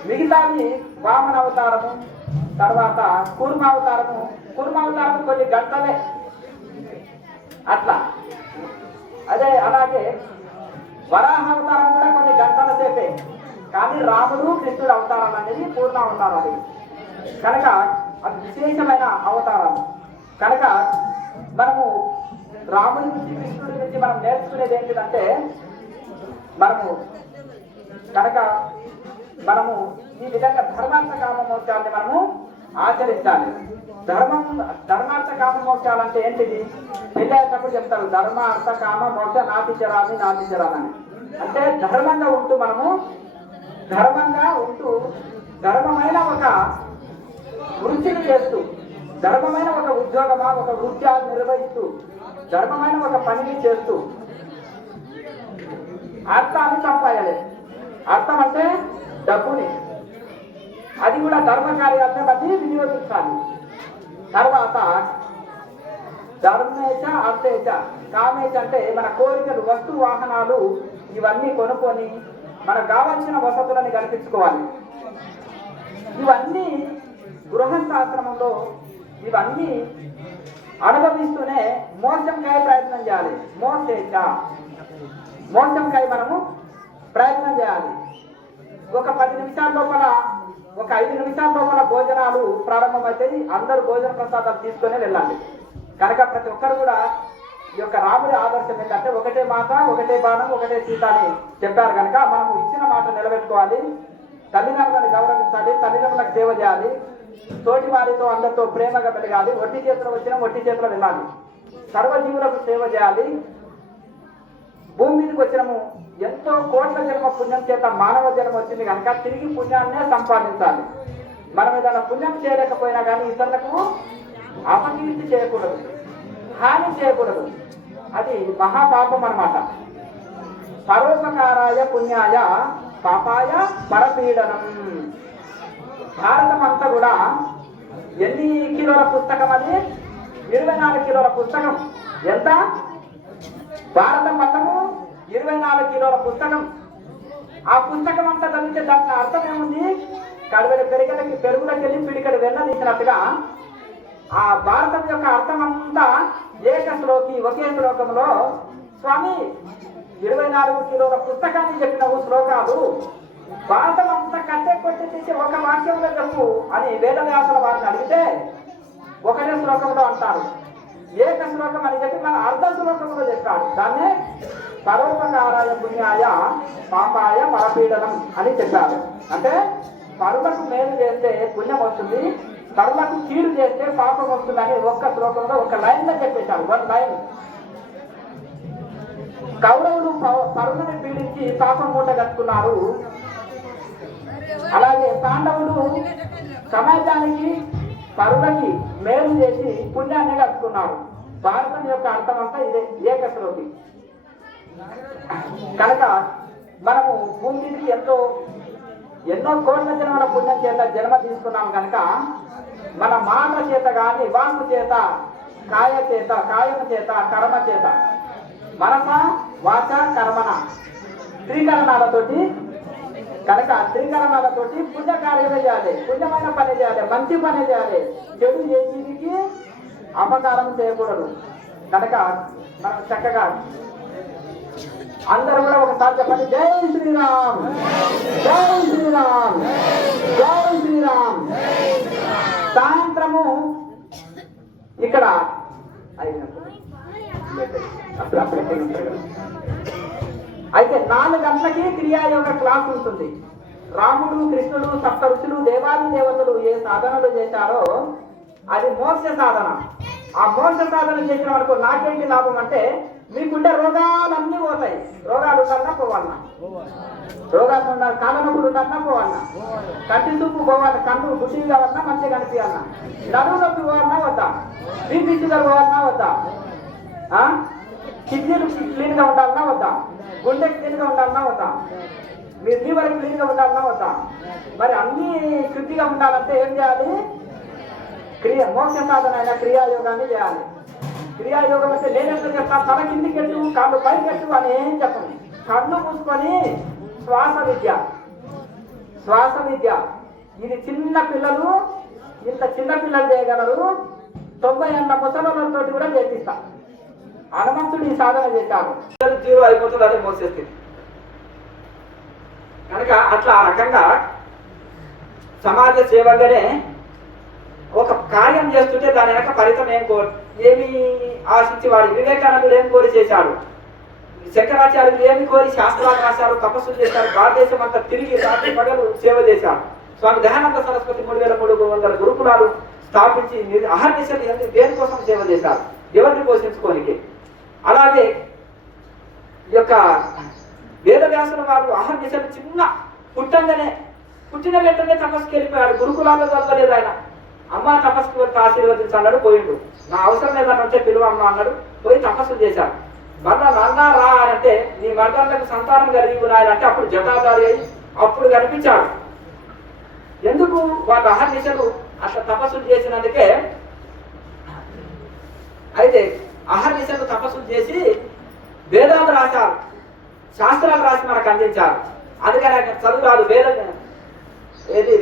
మిగతావి వామన అవతారము, తర్వాత కూర్మావతారము. కూర్మావతారము కొన్ని గంటలే అట్లా. అలాగే వరాహావతారం కూడా కొన్ని గంటల సేపే. కానీ రాముడు, కృష్ణుడు అవతారాలు అనేది పూర్ణావతారాలు. కనుక అది విశేషమైన అవతారాలు. కనుక మనము రాముడి నుంచి, కృష్ణుడి నుంచి మనం నేర్చుకునేది ఏంటిదంటే, మనము ఈ విధంగా ధర్మార్థ కామ మోక్షాన్ని మనము ఆచరించాలి. ధర్మార్థ కామ మోక్షాలంటే ఏంటిది? పెళ్ళేటప్పుడు చెప్తారు, ధర్మ అర్థ కామ మోక్ష నాతి చరామి అని. అంటే ధర్మంగా ఉంటూ ధర్మమైన ఒక వృత్తిని చేస్తూ, ధర్మమైన ఒక ఉద్యోగమా, ఒక వృత్యాలు నిర్వహిస్తూ, ధర్మమైన ఒక పనిని చేస్తూ అర్థాన్ని సంపాయాలి. అర్థం అంటే డబ్బుని, అది కూడా ధర్మ కార్యాలనే బట్టి వినియోగించాలి. తర్వాత ధర్మేచ అర్థేచ కామేచ అంటే మన కోరికలు, వస్తు వాహనాలు ఇవన్నీ కొనుక్కొని మనకు కావాల్సిన వసతులని కల్పించుకోవాలి. ఇవన్నీ గృహస్థాశ్రమంలో ఇవన్నీ అనుభవిస్తూనే మోక్షంకాయ ప్రయత్నం చేయాలి. మోక్షంకాయ మనము ప్రయత్నం చేయాలి. ఒక 10 నిమిషాల లోపల, ఒక 5 నిమిషాల లోపల భోజనాలు ప్రారంభమవుతాయి. అందరూ భోజన ప్రసాదాలు తీసుకునే వెళ్ళాలి. కనుక ప్రతి ఒక్కరు కూడా ఈ యొక్క రాముడి ఆదర్శం ఏంటంటే, ఒకటే మాట, ఒకటే బాణం, ఒకటే సీత అని చెప్పారు. కనుక మనము ఇచ్చిన మాట నిలబెట్టుకోవాలి, తల్లిదండ్రులను గౌరవించాలి, తల్లిదండ్రులకు సేవ చేయాలి, తోటి వారితో అందరితో ప్రేమగా మెలగాలి, ఒట్టి చేతిలో వచ్చినా ఒట్టి చేతిలో వెళ్ళాలి, సర్వజీవులకు సేవ చేయాలి. భూమి మీదకి వచ్చినము ఎంతో కోట్ల జన్మ పుణ్యం చేత మానవ జన్మ వచ్చింది కనుక తిరిగి పుణ్యాన్నే సంపాదించాలి. మనం ఏదైనా పుణ్యం చేయలేకపోయినా కానీ ఇతరులకు అపకీర్తి చేయకూడదు, హాని చేయకూడదు. అది మహాపాపం అన్నమాట. పరోపకారాయ పుణ్యాయ పాపాయ పరపీడనం. భారతం అంతా కూడా ఎన్ని కిలోల పుస్తకం? అది 24 కిలోల పుస్తకం. ఎంత? భారతం మొత్తము 24 కిలోల పుస్తకం. ఆ పుస్తకం అంతా చదివితే దాని అర్థం ఏముంది? కడువెల పెరుగులకి వెళ్ళి పిడికడు వెన్న తీసినట్టుగా ఆ భారతం యొక్క అర్థం అంతా ఏకశ్లోకి, ఒకే శ్లోకంలో స్వామి 24 కిలోల పుస్తకాన్ని చెప్పినవు శ్లోకాలు, భారతం అంతా కట్టె కొట్టి తీసి ఒక వాక్యంలో చెప్పు అని వేదవ్యాసుల వారిని అడిగితే ఒకటే శ్లోకంలో అంటారు. ఏక శ్లోకం అని చెప్పి మన అర్ధ శ్లోకంలో చెప్పాడు. దాన్నే పరోపకారాయ పుణ్యాయ పాపాయ పరపీడనం అని చెప్పారు. అంటే పరులకు మేలు చేస్తే పుణ్యం వస్తుంది, పరులకు కీడు చేస్తే పాపం వస్తుందని ఒక్క శ్లోకంలో ఒక లైన్ లో చెప్పేశారు. 1 లైన్. కౌరవులు పరులని పీడించి పాపం మూట కట్టుకున్నారు. అలాగే పాండవులు సమాజానికి, పరులకి మేలు చేసి పుణ్యాన్ని కట్టుకున్నారు. భారతం యొక్క అర్థం అంతా ఇదే, ఏకశ్లోకి. కనుక మనము భూమి మీదకి ఎన్నో కోట్ల జన్మల పుణ్యం చేత జన్మ తీసుకున్నాం. కనుక మన మాట చేత కానీ, వాక్కు చేత, కాయము చేత, కర్మ చేత, మనస వాచ కర్మన త్రికరణాలతోటి, కనుక త్రికరణాలతోటి పుణ్యకార్యమే చేయాలి, పుణ్యమైన పని చేయాలి, మంచి పని చేయాలి. చెడు చేతికి అపకారం చేయకూడదు. కనుక మనం చక్కగా అందరూ కూడా ఒకసారి చెప్పండి, జై శ్రీరామ్, జై శ్రీరామ్, జై శ్రీరామ్. సాయంత్రము ఇక్కడ పెట్టేది. అప్పుడు ఆ పెట్టేది ఉంటుంది కదా. అయితే 4 గంటలకి క్రియాయోగ క్లాస్ ఉంటుంది. రాముడు, కృష్ణుడు, సప్త ఋషులు, దేవాది దేవతలు ఏ సాధనలు చేశారో అది మోక్ష సాధన. ఆ మోక్ష సాధన చేసిన వరకు నాకేంటి లాభం అంటే మీకుండే రోగాలన్నీ పోతాయి. రోగాలు ఉండాలన్నా పోవాలన్నా, రోగాలు ఉండాలి, కాళ్ళ నొప్పులు ఉండాలన్నా పోవాలన్నా, కంటి చూపు పోవాలి, కన్ను గుడ్డి కావాలన్నా మంచిగా కనిపించాలన్నా, నడువు నొప్పి పోవాలన్నా వద్దా, బీపీ షుగర్ పోవాలన్నా వద్దా, కిడ్నీలు క్లీన్ గా ఉండాలన్నా వద్దా, గుండె క్లీన్ గా ఉండాలన్నా వద్దా, మీ లివర్ క్లీన్ గా ఉండాలన్నా వద్దా. మరి అన్ని శుద్ధిగా ఉండాలంటే ఏం చేయాలి? మోక్ష సాధన అయిన క్రియాయోగాన్ని చేయాలి. క్రియాయోగం అంటే నేనెట్లు చెప్తాను, తల కిందికి ఎట్టు, కాళ్ళు పైకి ఎట్టు అని ఏం చెప్పను. కళ్ళు మూసుకొని శ్వాస విద్య, శ్వాస విద్య. ఇది చిన్న పిల్లలు, ఇంత చిన్న పిల్లలు చేయగలరు. 90 ఏళ్ళ ముసలితో కూడా చేపిస్తా. హనుమంతుడు ఈ సాధన చేశారు. 0 అయిపోతుంది, అదే మోసేస్తుంది. కనుక అట్లా ఆ రకంగా సమాజ సేవగానే ఒక కార్యం చేస్తుంటే దాని వెనక ఫలితం ఏమి ఆశించి వాడు వివేకానందుడు ఏం కోరి చేశాడు, శంకరాచార్యులు ఏమి కోరి శాస్త్రాలు రాశారు, తపస్సులు చేశారు, భారతదేశం అంతా తిరిగి రాత్రి పగలు సేవ చేశారు. స్వామి దయానంద సరస్వతి 3300 గురుకులాలు స్థాపించి అహర్నిశలు దేనికోసం సేవ చేశారు, ఎవరిని పోషించుకోనికి. అలాగే ఈ యొక్క వేదవ్యాసుల వారు అహర్నిశలు పుట్టిన వెంటనే తపస్సుకి వెళ్ళిపోయాడు. గురుకులాల్లో చదవలేదు ఆయన. అమ్మ తపస్సుకి వెళ్తే ఆశీర్వదించాడు, పోయిండు. నా అవసరం లేదంటే పిలువమ్మ అన్నాడు, పోయి తపస్సు చేశాడు. మళ్ళా నాన్న రా అంటే నీ మర్దాలకు సంతానం కలిగి ఉన్నాయంటే అప్పుడు జటాధారి అయి అప్పుడు కనిపించాడు. ఎందుకు వాళ్ళ అహర్నిశలు అట్లా తపస్సులు చేసినందుకే. అయితే అహర్నిశలు తపస్సులు చేసి వేదాలు రాశారు, శాస్త్రాలు రాసి మనకు అందించారు. అందుకని ఆయన చదువు రాదు.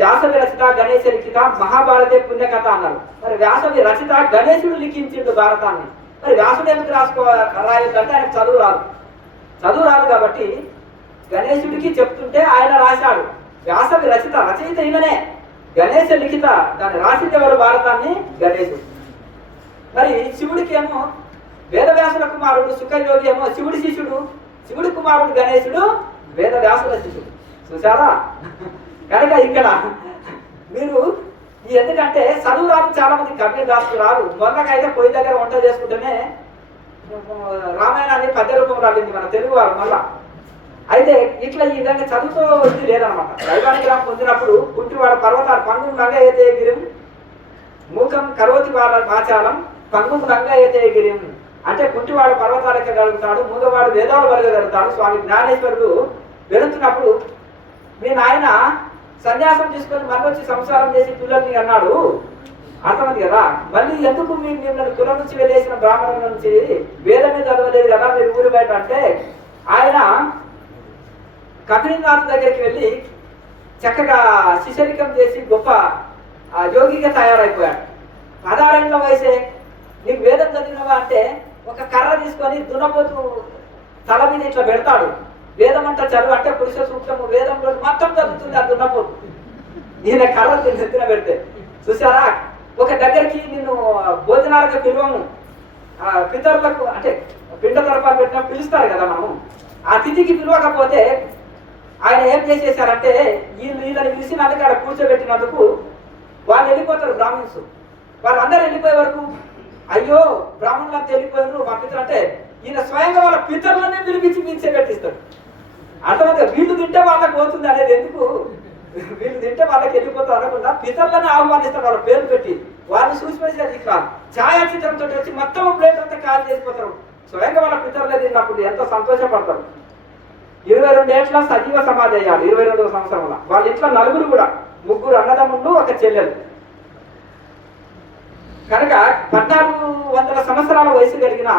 వ్యాసవి రచిత గణేశ లిఖిత మహాభారతే పుణ్యకథ అన్నారు. మరి వ్యాసవి రచిత గణేశుడు లిఖించిండు భారతాన్ని. మరి వ్యాసుడు ఎందుకు రాయొద్దంటే ఆయనకు చదువు రాదు కాబట్టి గణేశుడికి చెప్తుంటే ఆయన రాశాడు. వ్యాసవి రచయిత ఈయననే. గణేశ లిఖిత, దాన్ని రాసింది ఎవరు? భారతాన్ని గణేశుడు. మరి శివుడికి ఏమో వేదవ్యాసుల కుమారుడు సుఖయోగి ఏమో శివుడి శిష్యుడు, శివుడి కుమారుడు గణేశుడు వేదవ్యాసుల శిష్యుడు. చూసారా? కనుక ఇక్కడ మీరు ఎందుకంటే చదువు రాదు, చాలా మంది కవి రాస్తూ రాదు. మొన్నకైతే పొయ్యి దగ్గర వంట చేసుకుంటేనే రామాయణాన్ని పద్య రూపంలో రాలింది మన తెలుగు వారు మళ్ళా. అయితే ఇట్లా ఈ విధంగా చదువుతో ఇది లేదనమాట. దైవానుగ్రహం పొందినప్పుడు కుంటివాడ పర్వతాలు పంగుం రంగ అయితే గిరిం, మూకం కరోతి వాడ మాచాలం పంగుం రంగ అయితే గిరిం అంటే కుంటివాడు పర్వతాలు ఎక్కగలుగుతాడు, మూగవాడు వేదాలు వరగలుగుతాడు. స్వామి జ్ఞానేశ్వరుడు వెళుతున్నప్పుడు మీ నాయన సన్యాసం తీసుకొని మళ్ళీ వచ్చి సంసారం చేసి పిల్లల్ని అన్నాడు. అర్థమైంది కదా? మళ్ళీ ఎందుకు మిమ్మల్ని కులం నుంచి వెళ్ళేసిన బ్రాహ్మణుల నుంచి వేదమే చదవలేదు కదా మీరు ఊరు బయట అంటే, ఆయన కపిలనాథ్ దగ్గరికి వెళ్ళి చక్కగా శిశరికం చేసి గొప్ప యోగిగా తయారైపోయాడు. 16 ఏళ్ల వయసే. నీకు వేదం చదివినవా అంటే ఒక కర్ర తీసుకొని దున్నపోతు తల మీద ఇట్లా పెడతాడు. వేదం అంతా చదువు అంటే పురుష సూక్తము వేదంలో మొత్తం చదువుతుంది ఆ దున్నపోతు. ఈయన కర్ర ఎత్తిన పెడితే చూసారా? ఒక దగ్గరికి నిన్ను భోజనాలకు పిలువము, పితరులకు అంటే పిండ తరపాలు పెట్టిన పిలుస్తారు కదా మనము. ఆ తిథికి పిలవకపోతే ఆయన ఏం చేసేసారంటే వీళ్ళని పిలిచినందుకు అక్కడ కూర్చోబెట్టినందుకు వాళ్ళు వెళ్ళిపోతారు. బ్రాహ్మణ్స్ వాళ్ళందరూ వెళ్ళిపోయే వరకు అయ్యో బ్రాహ్మణులంతా వెళ్ళిపోయారు మా పితరు అంటే ఈయన స్వయంగా వాళ్ళ పితరులనే పిలిపించి పిలిచేపెట్టిస్తాడు. అర్థమైతే వీళ్ళు తింటే వాళ్ళకి పోతుంది అనేది ఎందుకు, వీళ్ళు తింటే వాళ్ళకి వెళ్ళిపోతారు అనకుండా పితరులని ఆహ్వానిస్తారు వాళ్ళ పేరు పెట్టి. వాళ్ళు చూసిపోయేసారు ఇట్లా ఛాయాచిత్రంతో వచ్చి మొత్తం ప్లేట్ అంతా ఖాళీ చేసిపోతారు. స్వయంగా వాళ్ళ పితరులే తిన్నప్పుడు ఎంత సంతోషపడతారు. 22 ఏళ్ళ సజీవ సమాధి అయ్యాడు 22వ సంవత్సరంలో. వాళ్ళ ఇంట్లో 4 కూడా, 3 అన్నదమ్ముళ్ళు, 1 చెల్లెలు. కనుక 1400 సంవత్సరాల వయసు కలిగిన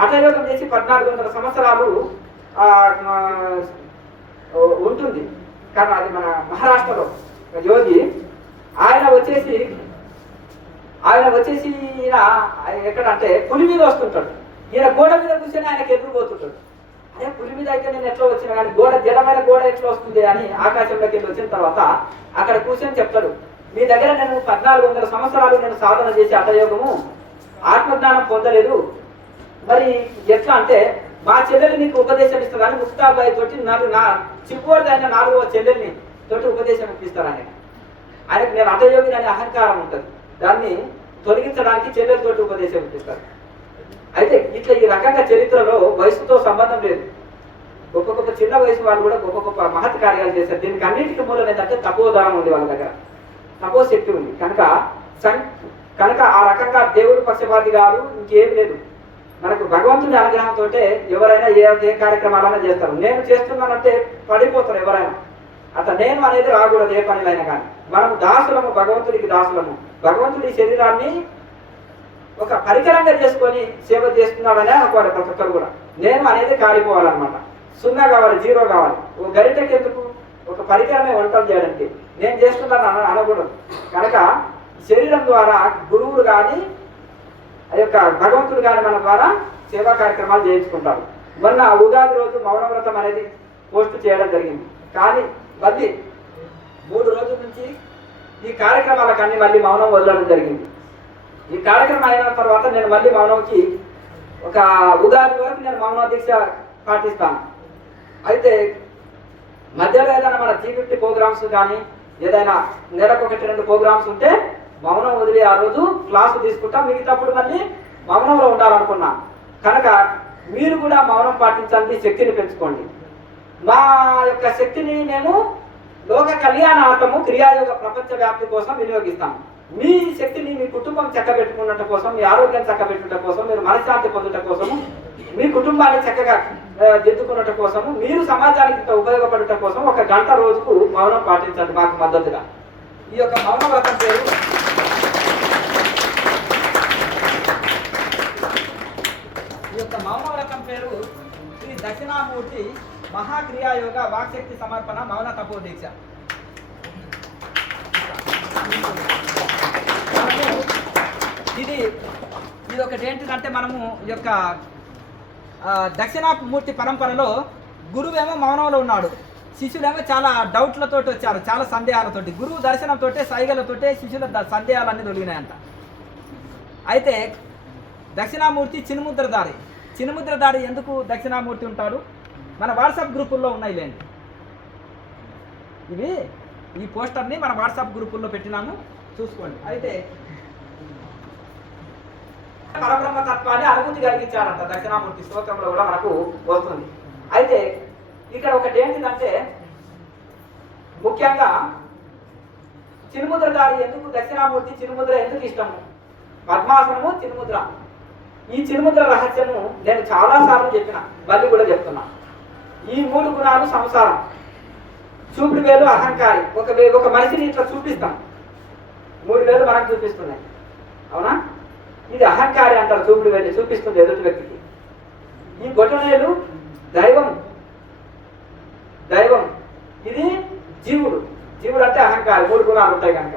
హఠయోగం చేసి 1400 సంవత్సరాలు ఉంటుంది. కానీ అది మన మహారాష్ట్రలో యోగి. ఆయన వచ్చేసి ఈయన ఎక్కడంటే పులి మీద వస్తుంటాడు. ఈయన గోడ మీద కూర్చొని ఆయనకు ఎదురుపోతుంటాడు. అదే పులి మీద అయితే నేను ఎట్లా వచ్చినా కానీ జడమైన గోడ ఎట్లా వస్తుంది అని ఆకాశంలోకి వెళ్ళి వచ్చిన తర్వాత అక్కడ కూర్చొని చెప్తాడు, మీ దగ్గర నేను 1400 సంవత్సరాలు నేను సాధన చేసి హఠయోగము ఆత్మజ్ఞానం పొందలేదు. మరి ఎట్లా అంటే మా చెల్లెలు నీకు ఉపదేశం ఇస్తుందని ముస్తాబాయి తోటి నా చివరిది అయిన 4వ చెల్లెల్ని తోటి ఉపదేశం ఇప్పిస్తాను ఆయనకు నేను అటయోగిని అనే అహంకారం ఉంటుంది. దాన్ని తొలగించడానికి చెల్లెలతోటి ఉపదేశం ఇప్పిస్తారు. అయితే ఇట్లా ఈ రకంగా చరిత్రలో వయసుతో సంబంధం లేదు. గొప్ప గొప్ప చిన్న వయసు వాళ్ళు కూడా గొప్ప గొప్ప మహత్ కార్యాలు చేశారు. దీనికి అన్నిటికీ మూలం ఏంటంటే తపోదానం ఉంది వాళ్ళ దగ్గర, తపోశక్తి ఉంది. కనుక ఆ రకంగా దేవుడు పక్షపాతి కాదు, ఇంకేం లేదు. మనకు భగవంతుని అనుగ్రహంతో ఎవరైనా ఏ కార్యక్రమాలైనా చేస్తారు. నేను చేస్తున్నానంటే పడిపోతారు ఎవరైనా. అట్లా నేను అనేది రాకూడదు ఏ పనిలైనా కానీ. మనం దాసులము, భగవంతుడికి దాసులము. భగవంతుడి శరీరాన్ని ఒక పరికరంగా చేసుకొని సేవ చేస్తున్నాడనే అనుకోవాలి ప్రతి ఒక్కరు కూడా. నేను అనేది కాలిపోవాలన్నమాట. 0 కావాలి, 0 కావాలి. ఒక గరిటెకి ఎందుకు? ఒక పరికరమే వంటలు చేయడానికి. నేను చేస్తున్నాను అనకూడదు. కనుక శరీరం ద్వారా గురువులు కానీ ఆ యొక్క భగవంతుడు కానీ మన ద్వారా సేవా కార్యక్రమాలు చేయించుకుంటారు. మొన్న ఉగాది రోజు మౌనవ్రతం అనేది పోస్ట్ చేయడం జరిగింది. కానీ మళ్ళీ 3 రోజుల నుంచి ఈ కార్యక్రమాలకన్నీ మళ్ళీ మౌనం వదలడం జరిగింది. ఈ కార్యక్రమం అయిన తర్వాత నేను మళ్ళీ మౌనంకి ఒక ఉగాది వరకు నేను మౌన దీక్ష పాటిస్తాను. అయితే మధ్యలో ఏదైనా మన T50 ప్రోగ్రామ్స్ కానీ ఏదైనా నెలకు 1-2 ప్రోగ్రామ్స్ ఉంటే మౌనం వదిలి ఆ రోజు క్లాసు తీసుకుంటాం. మిగతాప్పుడు మళ్ళీ మౌనంలో ఉండాలనుకున్నా. కనుక మీరు కూడా మౌనం పాటించండి, శక్తిని పెంచుకోండి. మా యొక్క శక్తిని మేము లోక కళ్యాణార్థము క్రియాయోగ ప్రపంచ వ్యాప్తి కోసం వినియోగిస్తాము. మీ శక్తిని మీ కుటుంబం చక్కబెట్టుకున్నట్టు కోసం, మీ ఆరోగ్యం చక్కబెట్టుట కోసం, మీరు మనశ్శాంతి పొందుట కోసము, మీ కుటుంబాన్ని చక్కగా దిద్దుకున్నట్టు కోసము, మీరు సమాజానికి ఉపయోగపడుట కోసం 1 గంట రోజుకు మౌనం పాటించండి మాకు మద్దతుగా. ఈ యొక్క మౌన వ్రతం పేరు శ్రీ దక్షిణామూర్తి మహాక్రియాయోగ వాక్శక్తి సమర్పణ మౌన తపో దీక్ష. ఇది ఒకటి ఏంటిదంటే మనము ఈ యొక్క దక్షిణామూర్తి పరంపరలో గురువేమో మౌనంలో ఉన్నాడు, శిష్యులేమో చాలా డౌట్లతో వచ్చారు, చాలా సందేహాలతోటి. గురువు దర్శనంతో సైగలతోటే శిష్యుల సందేహాలన్నీ తొలగినాయంట. అయితే దక్షిణామూర్తి చిన్ముద్రధారి ఎందుకు దక్షిణామూర్తి ఉంటాడు? మన వాట్సాప్ గ్రూపుల్లో ఉన్నాయి లేండి ఇవి. ఈ పోస్టర్ని మన వాట్సాప్ గ్రూపుల్లో పెట్టినాము, చూసుకోండి. అయితే పరబ్రహ్మ తత్వాన్ని అనుభూతి కలిగించాడంట దక్షిణామూర్తి. స్తోత్రంలో కూడా మనకు వస్తుంది. అయితే ఇక్కడ ఒకటి ఏంటిదంటే ముఖ్యంగా చిన్ముద్రధారి ఎందుకు దక్షిణామూర్తి చిన్ముద్ర ఎందుకు ఇష్టము? పద్మాసనము, చిన్ముద్ర. ఈ చిన్ముద్ర రహస్యము నేను చాలాసార్లు చెప్పిన, మళ్ళీ కూడా చెప్తున్నా. ఈ 3 గుణాలు సంసారం. చూపుడు వేలు అహంకారి. ఒక మనిషిని ఇట్లా చూపిస్తాం, 3 వేలు మనకు చూపిస్తున్నాయి, అవునా? ఇది అహంకారి అంటారు. చూపుడు వేలు చూపిస్తుంది ఎదుటి వ్యక్తికి. ఈ బొటనేలు దైవం. ఇది జీవుడు అంటే అహంకారి. 3 గుణాలు ఉంటాయి కనుక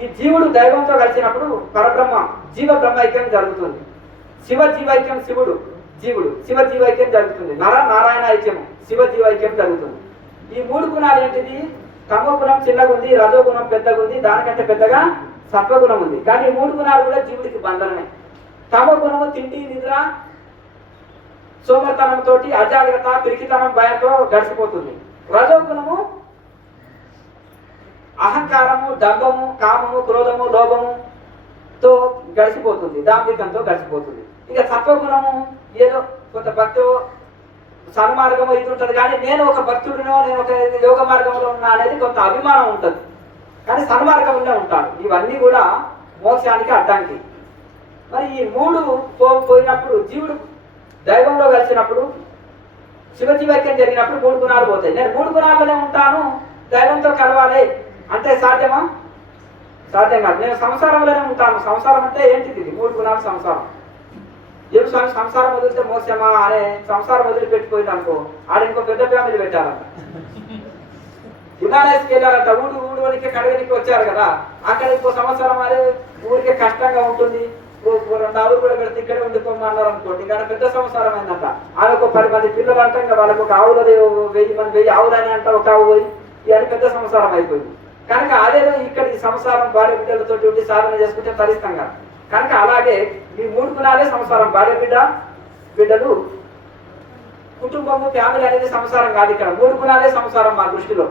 ఈ జీవుడు దైవంతో కలిసినప్పుడు పరబ్రహ్మ జీవ బ్రహ్మైక్యం జరుగుతుంది. శివ జీవైక్యం జీవుడు శివ జీవైక్యం జరుగుతుంది. నారాయణ ఐక్యము శివ జీవైక్యం జరుగుతుంది. ఈ 3 గుణాలు ఏంటిది? తమో గుణం చిన్నగా ఉంది, రజో గుణం పెద్దగా ఉంది, దానికంటే పెద్దగా సత్వగుణం ఉంది. కానీ ఈ 3 గుణాలు కూడా జీవుడికి బంధనమే. తమో గుణము తిండి, నిద్ర, సోమతనంతో, అజాగ్రత్త, పిరికితనం, భయంతో గడిచిపోతుంది. రజో గుణము అహంకారము, డంబము, కామము, క్రోధము, లోభముతో గడిచిపోతుంది, దాంభికంతో గడిచిపోతుంది. ఇక సత్వగుణము ఏదో కొంత భక్తి సన్మార్గము ఇది ఉంటుంది. కానీ నేను ఒక భక్తుడినో, నేను ఒక యోగ మార్గంలో ఉన్నా అనేది కొంత అభిమానం ఉంటుంది. కానీ సన్మార్గంలో ఉంటాడు. ఇవన్నీ కూడా మోక్షానికి అడ్డానికి. మరి ఈ 3 పోయినప్పుడు జీవుడు దైవంలో కలిసినప్పుడు శివజీవైక్యం జరిగినప్పుడు 3 గుణాలు పోతాయి. నేను 3 గుణాల్లోనే ఉంటాను, దైవంతో కలవాలి అంటే సాధ్యమా? సాధ్యం కాదు. నేను సంసారంలోనే ఉంటాను. సంసారం అంటే ఏంటిది? 3 గుణాలు సంసారం. ఏం సంసారం వదిలితే మోక్షమా అనే సంసారం వదిలిపెట్టిపోయింది అనుకో, ఆడ ఇంకో పెద్ద ఫ్యామిలీ పెట్టారంట. యునానైస్కి వెళ్ళారంట, ఊడికి కడగనికి వచ్చారు కదా, అక్కడ ఇంకో సంవత్సరం అదే ఊరికే కష్టంగా ఉంటుంది, 2 ఆవులు కూడా పెడితే ఇక్కడే ఉండిపోమన్నారు అనుకోండి. ఇంకా పెద్ద సంవత్సరం అయిందంట. ఆమె ఒక 10 మంది పిల్లలు అంట, ఇంకా వాళ్ళకి ఒక ఆవులది 1000 ఆవులని అంట, ఒక ఆవు పోయి ఇవన్నీ పెద్ద సంవత్సరం అయిపోయింది. కనుక అదేదో ఇక్కడ ఈ సంసారం భార్య బిడ్డలతో ఉండి సాధన చేసుకుంటే తరిస్తాం కదా. కనుక అలాగే ఈ 3 గుణాలే సంసారం. భార్య బిడ్డ, బిడ్డలు. కుటుంబము ఫ్యామిలీ అనేది సంసారం కాదు, ఇక్కడ 3 గుణాలే సంసారం మా దృష్టిలో.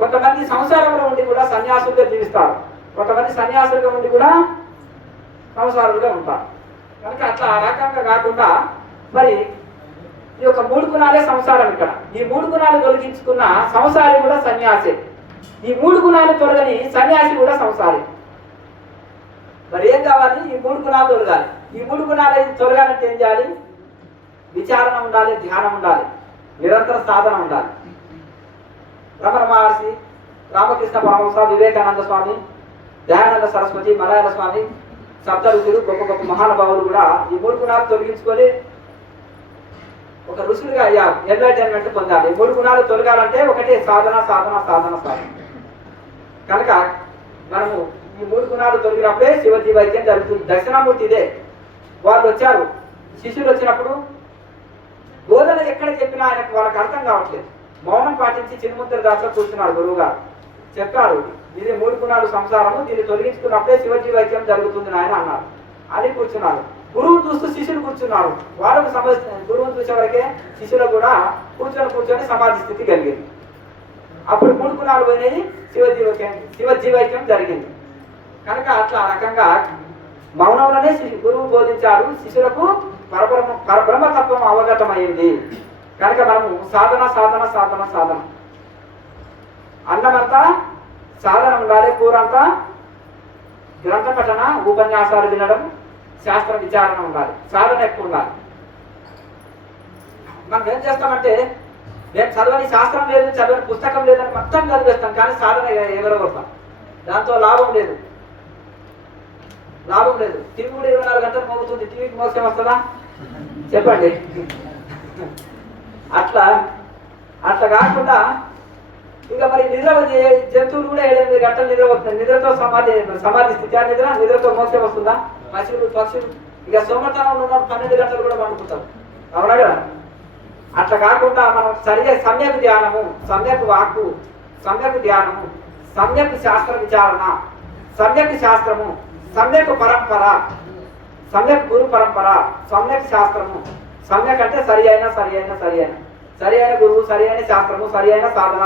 కొంతమంది సంసారంలో ఉండి కూడా సన్యాసులుగా జీవిస్తారు, కొంతమంది సన్యాసులుగా ఉండి కూడా సంసారులుగా ఉంటారు. కనుక అట్లా ఆ రకంగా కాకుండా మరి ఈ యొక్క 3 గుణాలే సంసారం. ఇక్కడ ఈ 3 గుణాలు తొలగించుకున్న సంసారి కూడా సన్యాసి, ఈ 3 గుణాలు తొలగని సన్యాసి కూడా సంసారి. మరి ఏం కావాలి? ఈ 3 గుణాలు తొలగాలి. ఈ 3 గుణాలు తొలగాలంటే ఏం చేయాలి? విచారణ ఉండాలి, ధ్యానం ఉండాలి, నిరంతర సాధన ఉండాలి. రమణ మహర్షి, రామకృష్ణ పరమహంస, వివేకానంద స్వామి, దయానంద సరస్వతి, మలయాళ స్వామి, సప్త ఋషులు, గొప్ప గొప్ప మహానుభావులు కూడా ఈ 3 గుణాలు తొలగించుకొని ఒక ఋషులుగా అయ్యారు, ఎంటర్టైన్మెంట్ పొందాలి. ఈ 3 గుణాలు తొలగాలంటే ఒకటే సాధన సాధన సాధన సాధన. కనుక మనము ఈ 3 గుణాలు తొలగినప్పుడే శివజీవైక్యం జరుగుతుంది. దక్షిణామూర్తి ఇదే. వాళ్ళు వచ్చారు, శిష్యులు వచ్చినప్పుడు బోధన ఎక్కడ చెప్పినా ఆయనకు వాళ్ళకి అర్థం కావట్లేదు. మౌనం పాటించి చిన్ముద్ర దాంట్లో కూర్చున్నాడు గురువు గారు. చెప్పాడు, ఇది 3 గుణాలు సంసారము, దీన్ని తొలగించుకున్నప్పుడే శివజీవైక్యం జరుగుతుంది నాయన అన్నారు. అని కూర్చున్నారు. గురువు చూస్తూ శిష్యులు కూర్చున్నారు. వాళ్ళకు గురువును చూసే వరకే శిష్యులు కూడా కూర్చొని సమాధి స్థితి కలిగింది. అప్పుడు 3 గుణాలు పోయినాయి, శివజీవైక్యం జరిగింది. కనుక అట్లా రకంగా మౌనంలోనే గురువు బోధించాడు, శిష్యులకు పరబ్రహ్మతత్వం అవగతమైంది. కనుక మనము సాధన సాధన సాధన సాధన, అన్నమంతా సాధన ఉండాలి, కూరంతా గ్రంథ పఠన, ఉపన్యాసాలు వినడం, శాస్త్ర విచారణ ఉండాలి, సాధన ఎక్కువ ఉండాలి. మనం ఏం చేస్తామంటే, నేను చదవని శాస్త్రం లేదు, చదవని పుస్తకం లేదని మొత్తం చదివేస్తాం, కానీ సాధన ఎవరో వస్తాం, దాంతో లాభం లేదు. టీవీ కూడా 24 గంటలు మోగుతుంది, టీవీకి మోసం వస్తుందా చెప్పండి? అట్లా కాకుండా ఇక మరి నిద్ర జంతువులు కూడా 7-8 గంటలు నిద్ర వస్తుంది. నిద్రతో సమాధి స్థితి, ఆ నిద్రతో మోసం వస్తుందా? పక్షులు ఇక సోమతనంలో ఉన్న 12 గంటలు కూడా పండుకుంటారు, అవునా కదా? అట్లా కాకుండా మనం సరిగా సమ్యక్ ధ్యానము, సమ్యక్ వాక్కు, సమ్యక్ ధ్యానము, సమ్యక్ శాస్త్ర విచారణ, సమ్యక్ శాస్త్రము, సమ్యక్ పరంపర, సమ్యక్ గురు పరంపర, సమ్యక్ శాస్త్రము. సమ్యక్ అంటే సరి అయిన గురువు, సరి అయిన శాస్త్రము, సరి అయిన సాధన,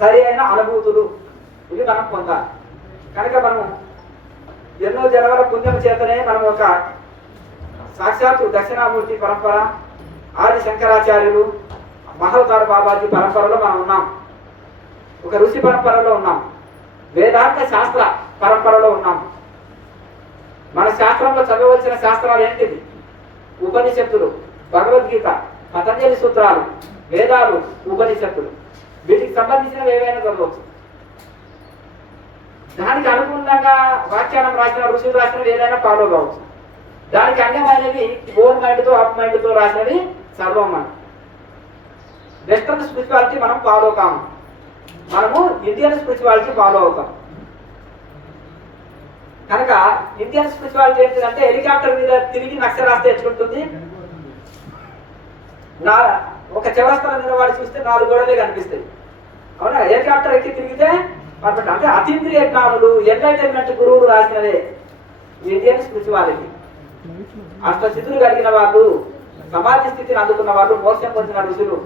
సరి అయిన అనుభూతులు, ఇవి మనం పొందాలి. కనుక మనము ఎన్నో జన్మల పుణ్యం చేతనే మనం ఒక సాక్షాత్తు దక్షిణామూర్తి పరంపర, ఆది శంకరాచార్యులు, మహల్తార బాబాజీ పరంపరలో మనం ఉన్నాం, ఒక ఋషి పరంపరలో ఉన్నాం, వేదాంత శాస్త్ర పరంపరలో ఉన్నాం. మన శాస్త్రంలో చదవవలసిన శాస్త్రాలు ఏంటిది? ఉపనిషత్తులు, భగవద్గీత, పతంజలి సూత్రాలు, వేదాలు, ఉపనిషత్తులు, వీటికి సంబంధించినవి ఏవైనా చదవచ్చు. దానికి అనుగుణంగా వ్యాఖ్యానం రాసిన ఋషులు రాసినవి ఏదైనా ఫాలో కావచ్చు. దానికి అన్యమైనవి ఓన్ మైండ్తో అప్ మైండ్తో రాసినవి సర్వం. మనం వెస్టర్న్ స్పిరిచువాలిటీ మనం ఫాలో కాము, మనము ఇండియన్ స్పిరిచువాలిటీ ఫాలో అవుతాం. కనుక ఇండియన్ స్పిరిచువాలిటీ ఏంటంటే, హెలికాప్టర్ మీద తిరిగి నక్ష రాస్తే ఎట్లుంటుంది? ఒక చౌరస్తాలో నిలబడి చూస్తే 4 గోడలే కనిపిస్తాయి, అవునా? హెలికాప్టర్ ఎక్కి తిరిగితే పర్ఫెక్ట్. అంటే అతీంద్రియ జ్ఞానులు, ఎంటర్టైన్మెంట్ గురువులు రాసినవే ఇండియన్ స్పిరిచువాలిటీ. అష్టసిద్ధులు కలిగిన వాళ్ళు, సమాధి స్థితిని అందుకున్న వాళ్ళు, మోక్షం పొందిన ఋషులు,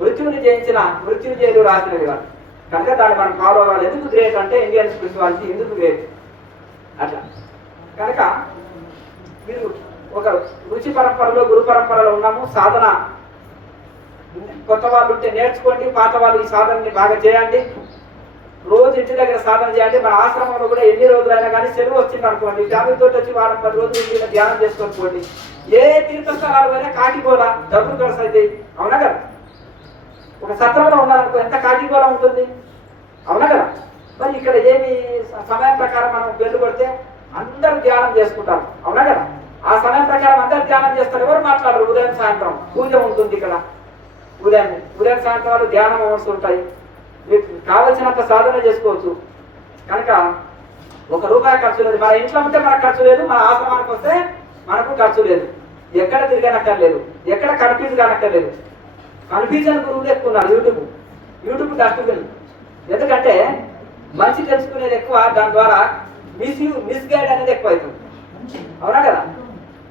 మృత్యుంజయులు రాసినవి వాళ్ళు. కనుక దాన్ని మనం ఫాలో అవ్వాలి. ఎందుకు గ్రేట్ అంటే ఇండియన్ స్పిరిచువాలిటీ ఎందుకు గ్రేట్ అట్లా. కనుక మీరు ఒక రుచి పరంపరలో, గురు పరంపరలో ఉన్నాము. సాధన కొత్త వాళ్ళు ఉంటే నేర్చుకోండి, పాత వాళ్ళు ఈ సాధనని బాగా చేయండి. రోజు ఇంటి దగ్గర సాధన చేయండి. మన ఆశ్రమంలో కూడా ఎన్ని రోజులైనా కానీ సెలవు వచ్చింది అనుకోండి, ఫ్యామిలీతో వచ్చి వారం 10 రోజులు ఇంటిలో ధ్యానం చేసుకోకపోండి. ఏ తీర్థస్థలాలు అయినా కాకిగోలా డబ్బులు ఖర్చు అవుతాయి, అవునా కదా? ఒక సత్రంలో ఉన్నారనుకో ఎంత కాకిగోలా ఉంటుంది, అవునా కదా? మరి ఇక్కడ ఏమి సమయం ప్రకారం మనం బెల్లు కొడితే అందరూ ధ్యానం చేసుకుంటారు, అవునా కదా? ఆ సమయం ప్రకారం అందరు ధ్యానం చేస్తారు, ఎవరు మాట్లాడరు. ఉదయం సాయంత్రం పూజ ఉంటుంది ఇక్కడ, ఉదయం సాయంత్రాలు ధ్యానం అవర్స్ ఉంటాయి. మీకు కావలసినంత సాధన చేసుకోవచ్చు. కనుక ₹1 ఖర్చు లేదు. మన ఇంట్లో ఉంటే మనకు ఖర్చు లేదు, మన ఆశ్రమానికి వస్తే మనకు ఖర్చు లేదు. ఎక్కడ తిరగనక్కర్లేదు, ఎక్కడ కన్ఫ్యూజ్ కానక్కర్లేదు. కన్ఫ్యూజన్ గురువులు ఎక్కువ ఉన్నారు. YouTube dustbin. ఎందుకంటే మంచి తెలుసుకునేది ఎక్కువ, దాని ద్వారా మిస్గైడ్ అనేది ఎక్కువ అవుతుంది, అవునా కదా?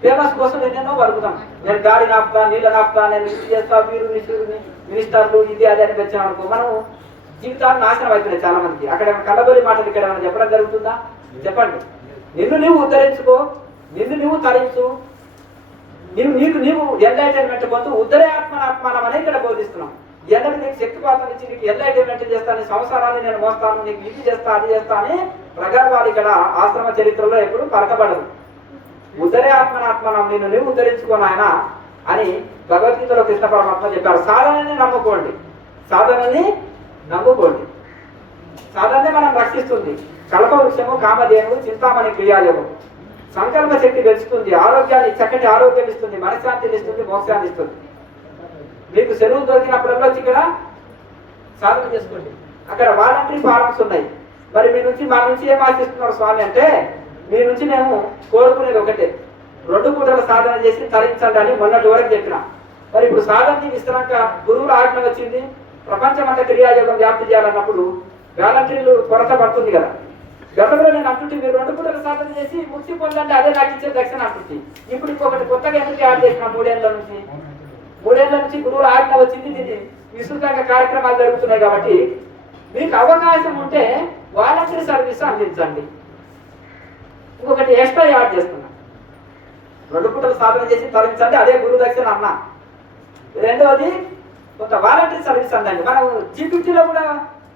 ఫేమస్ కోసం ఎన్నెన్నో పలుకుతాం. నేను గాలి నాపుతా, నీళ్ళ నాపుతా, నేను ఇది చేస్తా, వీరు మినిస్టర్లు ఇది అది అని వచ్చాం అనుకో, మనం జీవితాలు నాశనం అవుతున్నాయి చాలా మందికి. అక్కడ కళ్ళబొలి మాటలు ఇక్కడ ఏమైనా చెప్పడం జరుగుతుందా? చెప్పండి. నిన్ను నీవు ఉద్ధరించుకో, నిన్ను నువ్వు తరించు, నీవు ఎన్లైటైన్మెంట్ పొందు, ఉద్ధరే ఆత్మనాత్మానం అని ఇక్కడ బోధిస్తున్నాం. ఎండకు నీకు శక్తిపాతం ఇచ్చి నీకు ఎన్లైటైన్మెంట్ చేస్తాను, సంవత్సరాన్ని నేను మోస్తాను, నీకు ఇది చేస్తా అది చేస్తా అని ప్రగల్భాలు ఇక్కడ ఆశ్రమ చరిత్రలో ఎప్పుడు పలకబడదు. ఉద్ధరే ఆత్మనాత్మనం, నిన్ను నువ్వు ఉద్ధరించుకోను ఆయన అని భగవద్గీతలో కృష్ణ పరమాత్మ చెప్పారు. సాధనని నమ్ముకోండి, సాధనని నమ్ముకోండి. సాధనే మనం రక్షిస్తుంది. కల్ప వృక్షము, కామధేనువు, చింతామణి క్రియాయోగం. సంకల్ప శక్తి పెంచుతుంది, ఆరోగ్యాన్ని చక్కటి ఆరోగ్యం ఇస్తుంది, మనశ్శాంతిని ఇస్తుంది, మోక్షాన్ని ఇస్తుంది. మీకు సెలవు దొరికినప్పుడల్లా వచ్చి ఇక్కడ సాధన చేసుకోండి. అక్కడ వాలంటరీ ఫారమ్స్ ఉన్నాయి. మరి మా నుంచి ఏం ఆశిస్తున్నారు స్వామి అంటే, మీ నుంచి మేము కోరుకునేది ఒకటే, 2 పూటల సాధన చేసి తరించండి అని మొన్నటి వరకు చెప్పిన. మరి ఇప్పుడు సాధనని విస్తరంక గురువుల ఆజ్ఞ వచ్చింది, ప్రపంచం అంతా క్రియాయోగం వ్యాప్తి చేయాలన్నప్పుడు వాలంటీర్లు కొరత పడుతుంది కదా. గతంలో నేను అంటుంటే మీరు 2 పూటల సాధన చేసి ముక్తి పొందండి, అదే నాకు ఇచ్చే దక్షిణ అంటుంది. ఇప్పుడు ఇంకొకటి కొత్తగా ఎందుకు యాడ్ చేసిన 3 ఏళ్ల నుంచి గురువుల ఆజ్ఞ వచ్చింది. దీన్ని విస్తృతంగా కార్యక్రమాలు జరుగుతున్నాయి. కాబట్టి మీకు అవకాశం ఉంటే వాలంటరీ సర్వీస్ అందించండి. ఇంకొకటి ఎక్స్ట్రా యాడ్ చేస్తున్నా, 2 పూటల సాధన చేసి తరించండి, అదే గురువు దక్షిణ అన్నా. రెండవది కొంత వాలంటరీ సర్వీస్ అందండి. మనం జీపీటీలో కూడా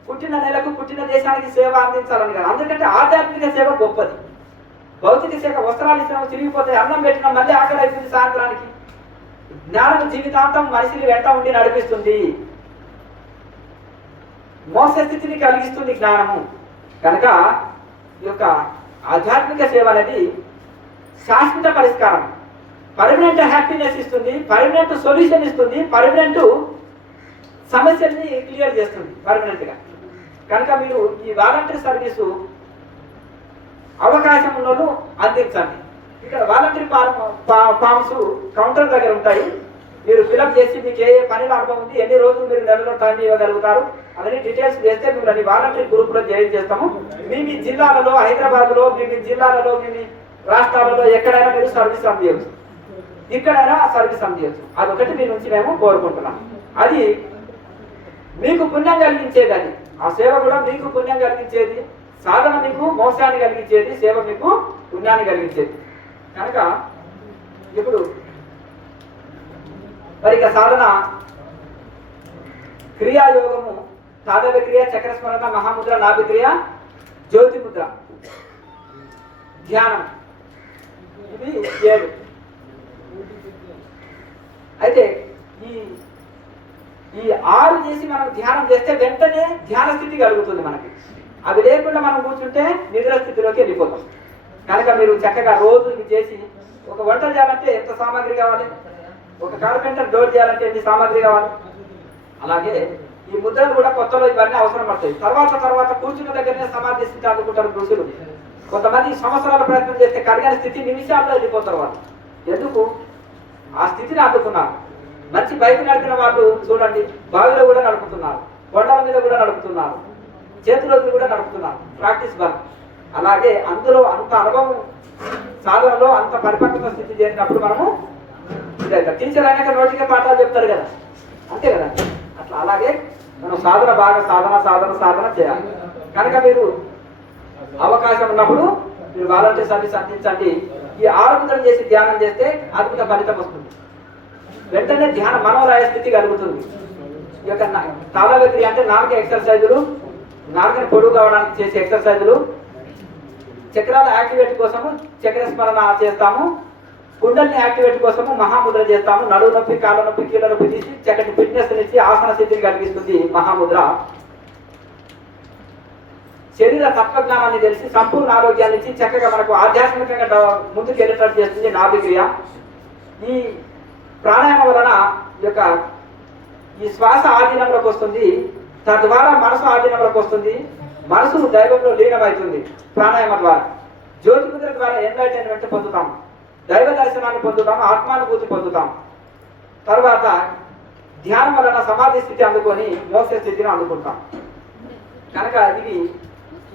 పుట్టిన నెలకు పుట్టిన దేశానికి సేవ అందించాలని కదా. అందుకంటే ఆధ్యాత్మిక సేవ గొప్పది. భౌతిక సేవ వస్త్రాలు ఇచ్చినాము చిరిగిపోతాయి, అన్నం పెట్టినాం మళ్ళీ ఆకలి అవుతుంది సాయంత్రానికి. జ్ఞానం జీవితాంతం మనిషిని వెంట ఉండి నడిపిస్తుంది, మోక్ష స్థితిని కలిగిస్తుంది జ్ఞానము. కనుక ఈ యొక్క ఆధ్యాత్మిక సేవ అనేది శాశ్వత పరిష్కారం, పర్మనెంట్ హ్యాపీనెస్ ఇస్తుంది, పర్మనెంట్ సొల్యూషన్ ఇస్తుంది, పర్మనెంట్ సమస్యల్ని క్లియర్ చేస్తుంది పర్మనెంట్గా. కనుక మీరు ఈ వాలంటరీ సర్వీసు అవకాశం ఉన్నోళ్ళు అందించండి. ఇక్కడ వాలంటరీ ఫామ్స్ కౌంటర్ దగ్గర ఉంటాయి. మీరు ఫిలప్ చేసి మీకు ఏ పనిలో అనుభవం ఉంది, ఎన్ని రోజులు మీరు నెలలో టైం ఇవ్వగలుగుతారు అవన్నీ డీటెయిల్స్ చేస్తే మిమ్మల్ని వాలంటరీ గ్రూప్లో జాయిన్ చేస్తాము. మీ జిల్లాలలో, హైదరాబాద్లో, మీ జిల్లాలలో, మీ రాష్ట్రాలలో ఎక్కడైనా మీరు సర్వీస్ అందించవచ్చు, ఇక్కడైనా సర్వీస్ అందించవచ్చు. అదొకటి మీ నుంచి మేము కోరుకుంటున్నాం. అది మీకు పుణ్యం కలిగించేది, అది ఆ సేవ కూడా మీకు పుణ్యం కలిగించేది. సాధన మీకు మోక్షాన్ని కలిగించేది, సేవ మీకు పుణ్యాన్ని కలిగించేది. కనుక ఇప్పుడు మరి ఇక సాధన క్రియాయోగము, సాధన క్రియ, చక్రస్మరణ, మహాముద్ర, నాభిక్రియ, జ్యోతి ముద్ర, ధ్యానం, ఇవి 7. అయితే ఈ 6 చేసి మనం ధ్యానం చేస్తే వెంటనే ధ్యాన స్థితి కలుగుతుంది మనకి. అది లేకుండా మనం కూర్చుంటే నిద్ర స్థితిలోకి వెళ్ళిపోతాం. కనుక మీరు చక్కగా రోజు ఇది చేసి, ఒక వంట చేయాలంటే ఎంత సామాగ్రి కావాలి, ఒక కార్పెంటర్ డోర్ చేయాలంటే ఎన్ని సామాగ్రి కావాలి, అలాగే ఈ ముద్రలు కూడా కొత్తలో ఇవన్నీ అవసరం పడతాయి. తర్వాత కూర్చున్న దగ్గరనే సమాధి స్థితి అందుకుంటారు ఋషులు. కొంతమంది సంవత్సరాల ప్రయత్నం చేస్తే కలిగిన స్థితి నిమిషాల్లో వెళ్ళిపోతారు వాళ్ళు. ఎందుకు? ఆ స్థితిని అందుకున్నారు. మంచి బైక్ నడిపిన వాళ్ళు చూడండి, బావిలో కూడా నడుపుతున్నారు, కొండల మీద కూడా నడుపుతున్నారు, చేతులకు కూడా నడుపుతున్నారు, ప్రాక్టీస్ వర్క్. అలాగే అందులో అంత అనుభవం, సాధనలో అంత పరిపక్వత స్థితి చేసినప్పుడు మనము టీచర్ అయినాక నోటికే పాఠాలు చెప్తారు కదా, అంతే కదా. అట్లా అలాగే మనం సాధన బాగా సాధన చేయాలి. కనుక మీరు అవకాశం ఉన్నప్పుడు మీరు వాలంటీర్ సర్వీస్ అందించండి. ఈ 6 ముద్రలు చేసి ధ్యానం చేస్తే అద్భుత ఫలితం వస్తుంది. వెంటనే ధ్యాన మనోరాయ స్థితి కలుగుతుంది. ఈ యొక్క తాళవేక్రియ అంటే నాలుక ఎక్సర్సైజులు, నాలుకని పొడుగు కావడానికి చేసే ఎక్సర్సైజులు, చక్రాల యాక్టివేట్ కోసము చక్ర స్మరణ చేస్తాము, కుండల్ని యాక్టివేట్ కోసము మహాముద్ర చేస్తాము. నడువు నొప్పి, కాళ్ళ నొప్పి, కీళ్ళ నొప్పి తీసి చక్కటి ఫిట్నెస్ ఇచ్చి ఆసన స్థితిని కలిగిస్తుంది మహాముద్ర. శరీర తత్వజ్ఞానాన్ని తెలిసి సంపూర్ణ ఆరోగ్యాన్ని ఇచ్చి చక్కగా మనకు ఆధ్యాత్మికంగా ముందుకు వెళ్ళేటట్టు చేస్తుంది నాభిక్రియ. ఈ ప్రాణాయామం వలన ఈ శ్వాస ఆధీనంలోకి వస్తుంది, తద్వారా మనసు ఆధీనంలోకి వస్తుంది, మనసు దైవంలో లీనమవుతుంది ప్రాణాయామం ద్వారా. జ్యోతి ముద్ర ద్వారా ఎన్లైటైన్మెంట్ పొందుతాం, దైవ దర్శనాన్ని పొందుతాం, ఆత్మానుభూతి పొందుతాం. తర్వాత ధ్యానం వలన సమాధి స్థితి అందుకొని మోక్ష స్థితిని అందుకుంటాం. కనుక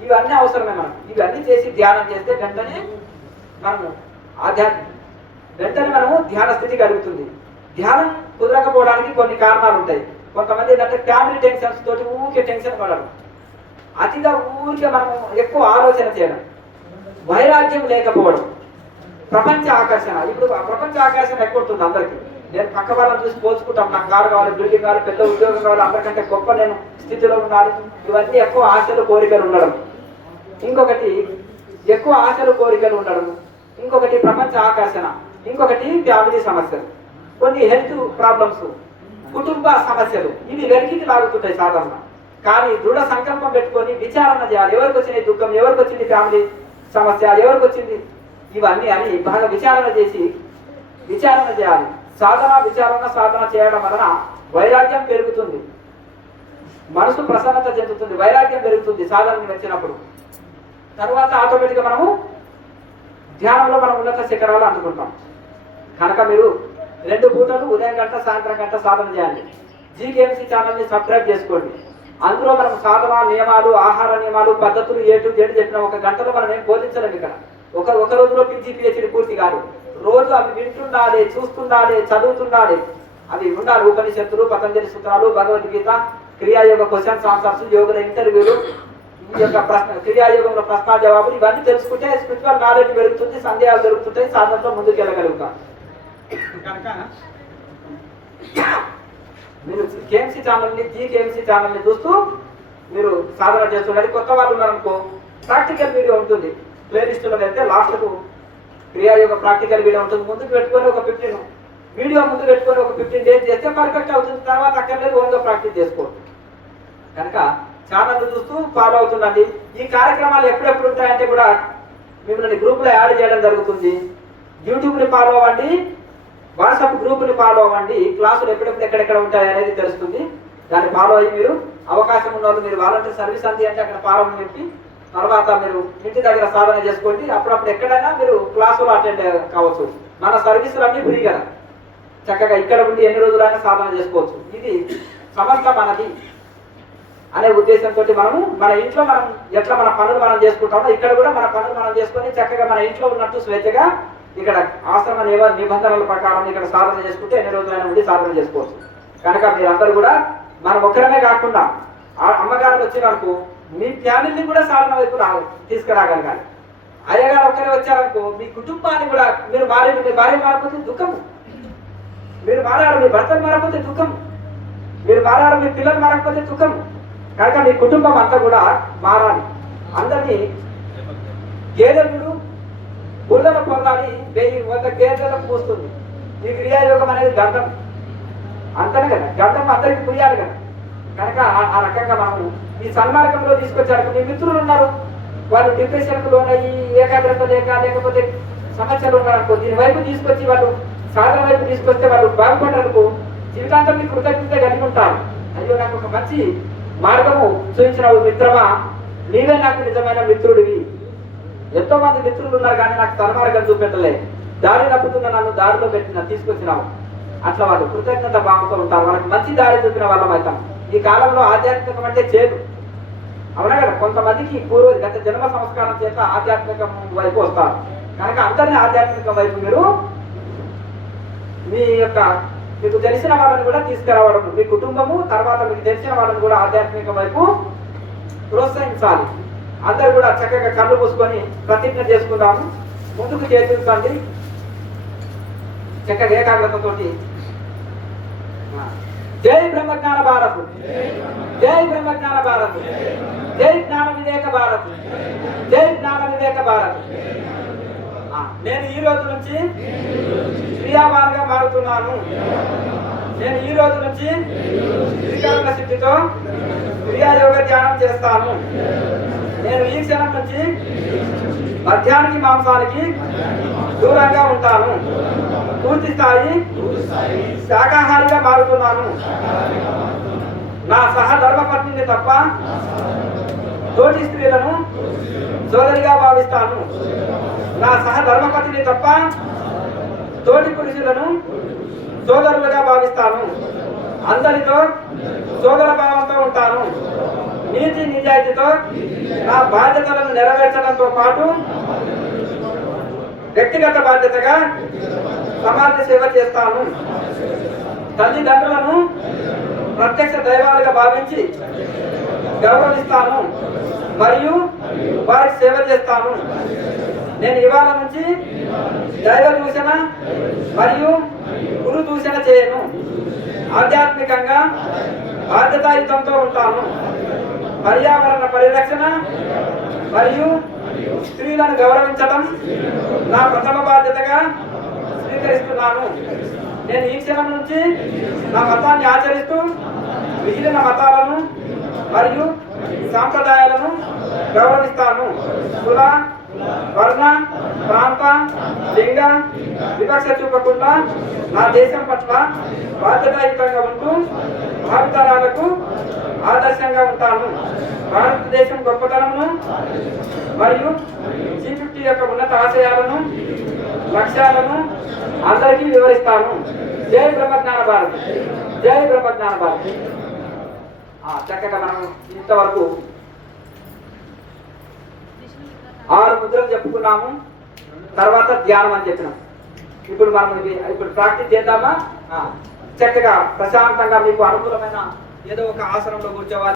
ఇవన్నీ అవసరమే మనకు. ఇవన్నీ చేసి ధ్యానం చేస్తే వెంటనే మనము వెంటనే మనము ధ్యాన స్థితి కలుగుతుంది. ధ్యానం కుదరకపోవడానికి కొన్ని కారణాలు ఉంటాయి. కొంతమంది ఏంటంటే ఫ్యామిలీ టెన్షన్స్ తోటి ఊరికే టెన్షన్ పడడం, అతిగా ఊరికే మనం ఎక్కువ ఆలోచన చేయడం, వైరాగ్యం లేకపోవడం, ప్రపంచ ఆకర్షణ. ఇప్పుడు ప్రపంచ ఆకర్షణ ఎక్కువ ఉంటుంది అందరికీ. నేను పక్క వాళ్ళని చూసి పోల్చుకుంటాం, నాకు కారు కావాలి, బిల్డింగ్ కావాలి, పెద్ద ఉద్యోగం కావాలి, అందరికంటే గొప్ప నేను స్థితిలో ఉండాలి. ఇవన్నీ ఎక్కువ ఆశలు కోరికలు ఉండడం. ఇంకొకటి ఎక్కువ ఆశలు కోరికలు ఉండడం, ఇంకొకటి ప్రపంచ ఆకర్షణ, ఇంకొకటి ఫ్యామిలీ సమస్యలు, కొన్ని హెల్త్ ప్రాబ్లమ్స్, కుటుంబ సమస్యలు. ఇవి వెనక్కి లాగుతుంటాయి సాధారణ. కానీ దృఢ సంకల్పం పెట్టుకొని విచారణ చేయాలి. ఎవరికి వచ్చింది దుఃఖం, ఎవరికి వచ్చింది ఫ్యామిలీ సమస్య, ఎవరికి వచ్చింది ఇవన్నీ అని బాగా విచారణ చేయాలి. సాధన చేయడం వలన వైరాగ్యం పెరుగుతుంది, మనసు ప్రసన్నత చెందుతుంది, వైరాగ్యం పెరుగుతుంది సాధనని వచ్చినప్పుడు. తర్వాత ఆటోమేటిక్గా మనము ధ్యానంలో మనం ఉన్నత శిఖరాలు అందుకుంటాం. కనుక మీరు 2 పూటలు ఉదయం గంట సాయంత్రం గంట సాధన చేయండి. జీకేఎంసీ ఛానల్ని సబ్స్క్రైబ్ చేసుకోండి. అందులో మనం సాధన నియమాలు, ఆహార నియమాలు, పద్ధతులు ఏటు చెప్పిన 1 గంటలో మనం ఏం బోధించలేము. ఇక్కడ ఒక రోజులో PG PhD పూర్తి కాదు. రోజు అవి వింటుండాలి, చూస్తుండాలి, చదువుతుండాలి. అవి ఉండాలి. ఉపనిషత్తులు, పతంజలి సూత్రాలు, భగవద్గీత, క్రియాయోగ క్వశ్చన్స్ ఆన్సర్స్, యోగుల ఇంటర్వ్యూలు, ఈ యొక్క క్రియాయోగంలో ప్రశ్న జవాబులు, ఇవన్నీ తెలుసుకుంటే స్పిరిచువల్ నాలెడ్జ్ పెరుగుతుంది, సందేహాలు జరుగుతుంటాయి, సాధనలో ముందుకు వెళ్ళగలుగుతాం. కనుక మీరు జీకేఎంసీ ఛానల్ని చూస్తూ మీరు సాధన చేస్తుండండి. కొత్త వాళ్ళు ఉన్నారనుకో ప్రాక్టికల్ వీడియో ఉంటుంది. ప్లేలిస్టులో వెళ్తే లాస్ట్కు క్రియాయోగ ప్రాక్టికల్ వీడియో ఉంటుంది. ముందుకు పెట్టుకొని ఒక 15 డేస్ చేస్తే పర్ఫెక్ట్ అవుతుంది. తర్వాత అక్కర్లేదు, ఓన్గా ప్రాక్టీస్ చేసుకోవచ్చు. కనుక ఛానల్ చూస్తూ ఫాలో అవుతుండండి. ఈ కార్యక్రమాలు ఎప్పుడెప్పుడు ఉంటాయంటే కూడా మిమ్మల్ని గ్రూప్లో యాడ్ చేయడం జరుగుతుంది. యూట్యూబ్ని ఫాలో అవ్వండి, వాట్సాప్ గ్రూప్ని ఫాలో అవ్వండి. క్లాసులు ఎప్పుడెప్పుడు ఎక్కడెక్కడ ఉంటాయి అనేది తెలుస్తుంది. దాన్ని ఫాలో అయ్యి మీరు అవకాశం ఉన్న వాళ్ళు మీరు వాలంటీర్ సర్వీస్ అంది అంటే అక్కడ ఫారం చెప్పి తర్వాత మీరు ఇంటి దగ్గర సాధన చేసుకోండి. అప్పుడప్పుడు ఎక్కడైనా మీరు క్లాసులో అటెండ్ కావచ్చు. మన సర్వీసులు అన్నీ ఫ్రీ కదా, చక్కగా ఇక్కడ ఉండి ఎన్ని రోజులైనా సాధన చేసుకోవచ్చు. ఇది సమస్త మనది అనే ఉద్దేశంతో మనము మన ఇంట్లో మనం ఎట్లా మన పనులు మనం చేసుకుంటామో ఇక్కడ కూడా మన పనులు మనం చేసుకొని చక్కగా మన ఇంట్లో ఉన్నట్టు స్వేచ్ఛగా ఇక్కడ ఆశ్రమ నిబంధనల ప్రకారం ఇక్కడ సాధన చేసుకుంటే ఎన్ని రోజులైనా ఉండి సాధన చేసుకోవచ్చు. కనుక మీరందరూ కూడా మనం ఒక్కరమే కాకుండా అమ్మగారు వచ్చినప్పుడు మీ ఫ్యామిలీని కూడా సాధన వైపు తీసుకురాగలగాలి. అయ్యగారు ఒక్కరే వచ్చారనుకో మీ కుటుంబాన్ని కూడా మీ భార్య మారకపోతే దుఃఖం, మీరు మారారు మీ భర్తను మారకపోతే దుఃఖం, మీరు మారారు మీ పిల్లలు మారకపోతే దుఃఖం. కనుక మీ కుటుంబం అంతా కూడా మారాలి. అందరినీ గేదెలు బురదను పొందాలి, 1000 గేదెలకు పూస్తుంది. ఈ క్రియాయోగం అనేది గంధం అంతనే కదా, గంధం అందరికి పుయ్యాలి కదా. కనుక ఆ రకంగా మనము ఈ సన్మార్గంలో తీసుకొచ్చారు. మీ మిత్రులు ఉన్నారు, వాళ్ళు డిప్రెషన్కు లోనయ్యి ఏకాగ్రత లేకపోతే సమస్యలు ఉన్నారనుకో, దీని వైపు తీసుకొచ్చి వాళ్ళు సాధన వైపు తీసుకొస్తే వాళ్ళు బాగుపడ్డారనుకో జీవితాంతం మీకు కృతజ్ఞత కలిగి ఉంటారు. అయ్యో నాకు ఒక మంచి మార్గము చూపించినావు మిత్రమా, నీవే నాకు నిజమైన మిత్రుడివి. ఎంతో మంది మిత్రులు ఉన్నారు కానీ నాకు సన్మార్గం చూపెట్టలే, దారి నప్పుతున్న నన్ను దారిలో తీసుకొచ్చినావు. అట్లా వాళ్ళు కృతజ్ఞత భావంతో ఉంటారు. వాళ్ళకి మంచి దారి చూపిన వాళ్ళం అవుతాం. ఈ కాలంలో ఆధ్యాత్మికం అంటే చేదు, అవునా కదా. కొంతమందికి గత జన్మ సంస్కారం చేత ఆధ్యాత్మికం వైపు వస్తారు. కనుక అందరినీ ఆధ్యాత్మికం వైపు మీరు మీకు తెలిసిన వాళ్ళని కూడా తీసుకురావడం, మీ కుటుంబము తర్వాత మీకు తెలిసిన వాళ్ళని కూడా ఆధ్యాత్మికం వైపు ప్రోత్సహించాలి. అందరు కూడా చక్కగా కళ్ళు మూసుకొని ప్రతిజ్ఞ చేసుకుందాము. ముందుకు చేర్చుంచండి చక్కగా ఏకాగ్రతతోటి. జై బ్రహ్మజ్ఞాన భారత్, జై బ్రహ్మజ్ఞాన భారత్, జై జ్ఞాన వివేక భారత్, జై జ్ఞాన వివేక భారత్. నేను ఈ రోజు నుంచి క్రియావాన్గా మారుతున్నాను. నేను ఈ రోజు నుంచి శ్రీకరణ సిద్ధితో క్రియాయోగ ధ్యానం చేస్తాను. నేను ఈ క్షణం నుంచి మధ్యానికి మాంసానికి దూరంగా ఉంటాను. పూర్తి స్థాయి శాకాహారిగా మారుతున్నాను. నా సహధర్మపత్నిని తప్ప తోటి స్త్రీలను సోదరిగా భావిస్తాను. నా సహధర్మపతిని తప్ప తోటి పురుషులను సోదరులుగా భావిస్తాను. అందరితో సోదర భావంతో ఉంటాను. నీతి నిజాయితీతో నా బాధ్యతలను నెరవేర్చడంతో పాటు వ్యక్తిగత బాధ్యతగా సమాజ సేవ చేస్తాను. తల్లిదండ్రులను ప్రత్యక్ష దైవాలుగా భావించి గౌరవిస్తాను మరియు వారికి సేవ చేస్తాను. నేను ఇవాళ నుంచి దైవ దూషణ మరియు గురు దూషణ చేయను. ఆధ్యాత్మికంగా బాధ్యతాయుతంతో ఉంటాను. పర్యావరణ పరిరక్షణ మరియు స్త్రీలను గౌరవించడం నా ప్రథమ బాధ్యతగా స్వీకరిస్తున్నాను. నేను ఈ క్షణం నుంచి నా మతాన్ని ఆచరిస్తూ మిగిలిన మతాలను మరియు సాంప్రదాయాలను గౌరవిస్తాను. కుల, వర్ణ, ప్రాంత, లింగ వివక్ష చూపకుండా నా దేశం పట్ల బాధ్యతాయుతంగా ఉంటూ భావితరాలకు ఆదర్శంగా ఉంటాను. భారతదేశం గొప్పతనమును మరియు G50 యొక్క ఉన్నత ఆశయాలను లక్ష్యాలను అందరికీ వివరిస్తాను. జై బ్రహ్మజ్ఞాన భారత్, జై బ్రహ్మజ్ఞాన భారత్. చక్కగా మనం ఇంతవరకు 6 ముద్రలు చెప్పుకున్నాము. తర్వాత ధ్యానం అని చెప్పినాం. ఇప్పుడు మనం ఇప్పుడు ప్రాక్టీస్ చేద్దామా? చక్కగా ప్రశాంతంగా మీకు అనుకూలమైన ఏదో ఒక ఆసనంలో కూర్చోవాలి.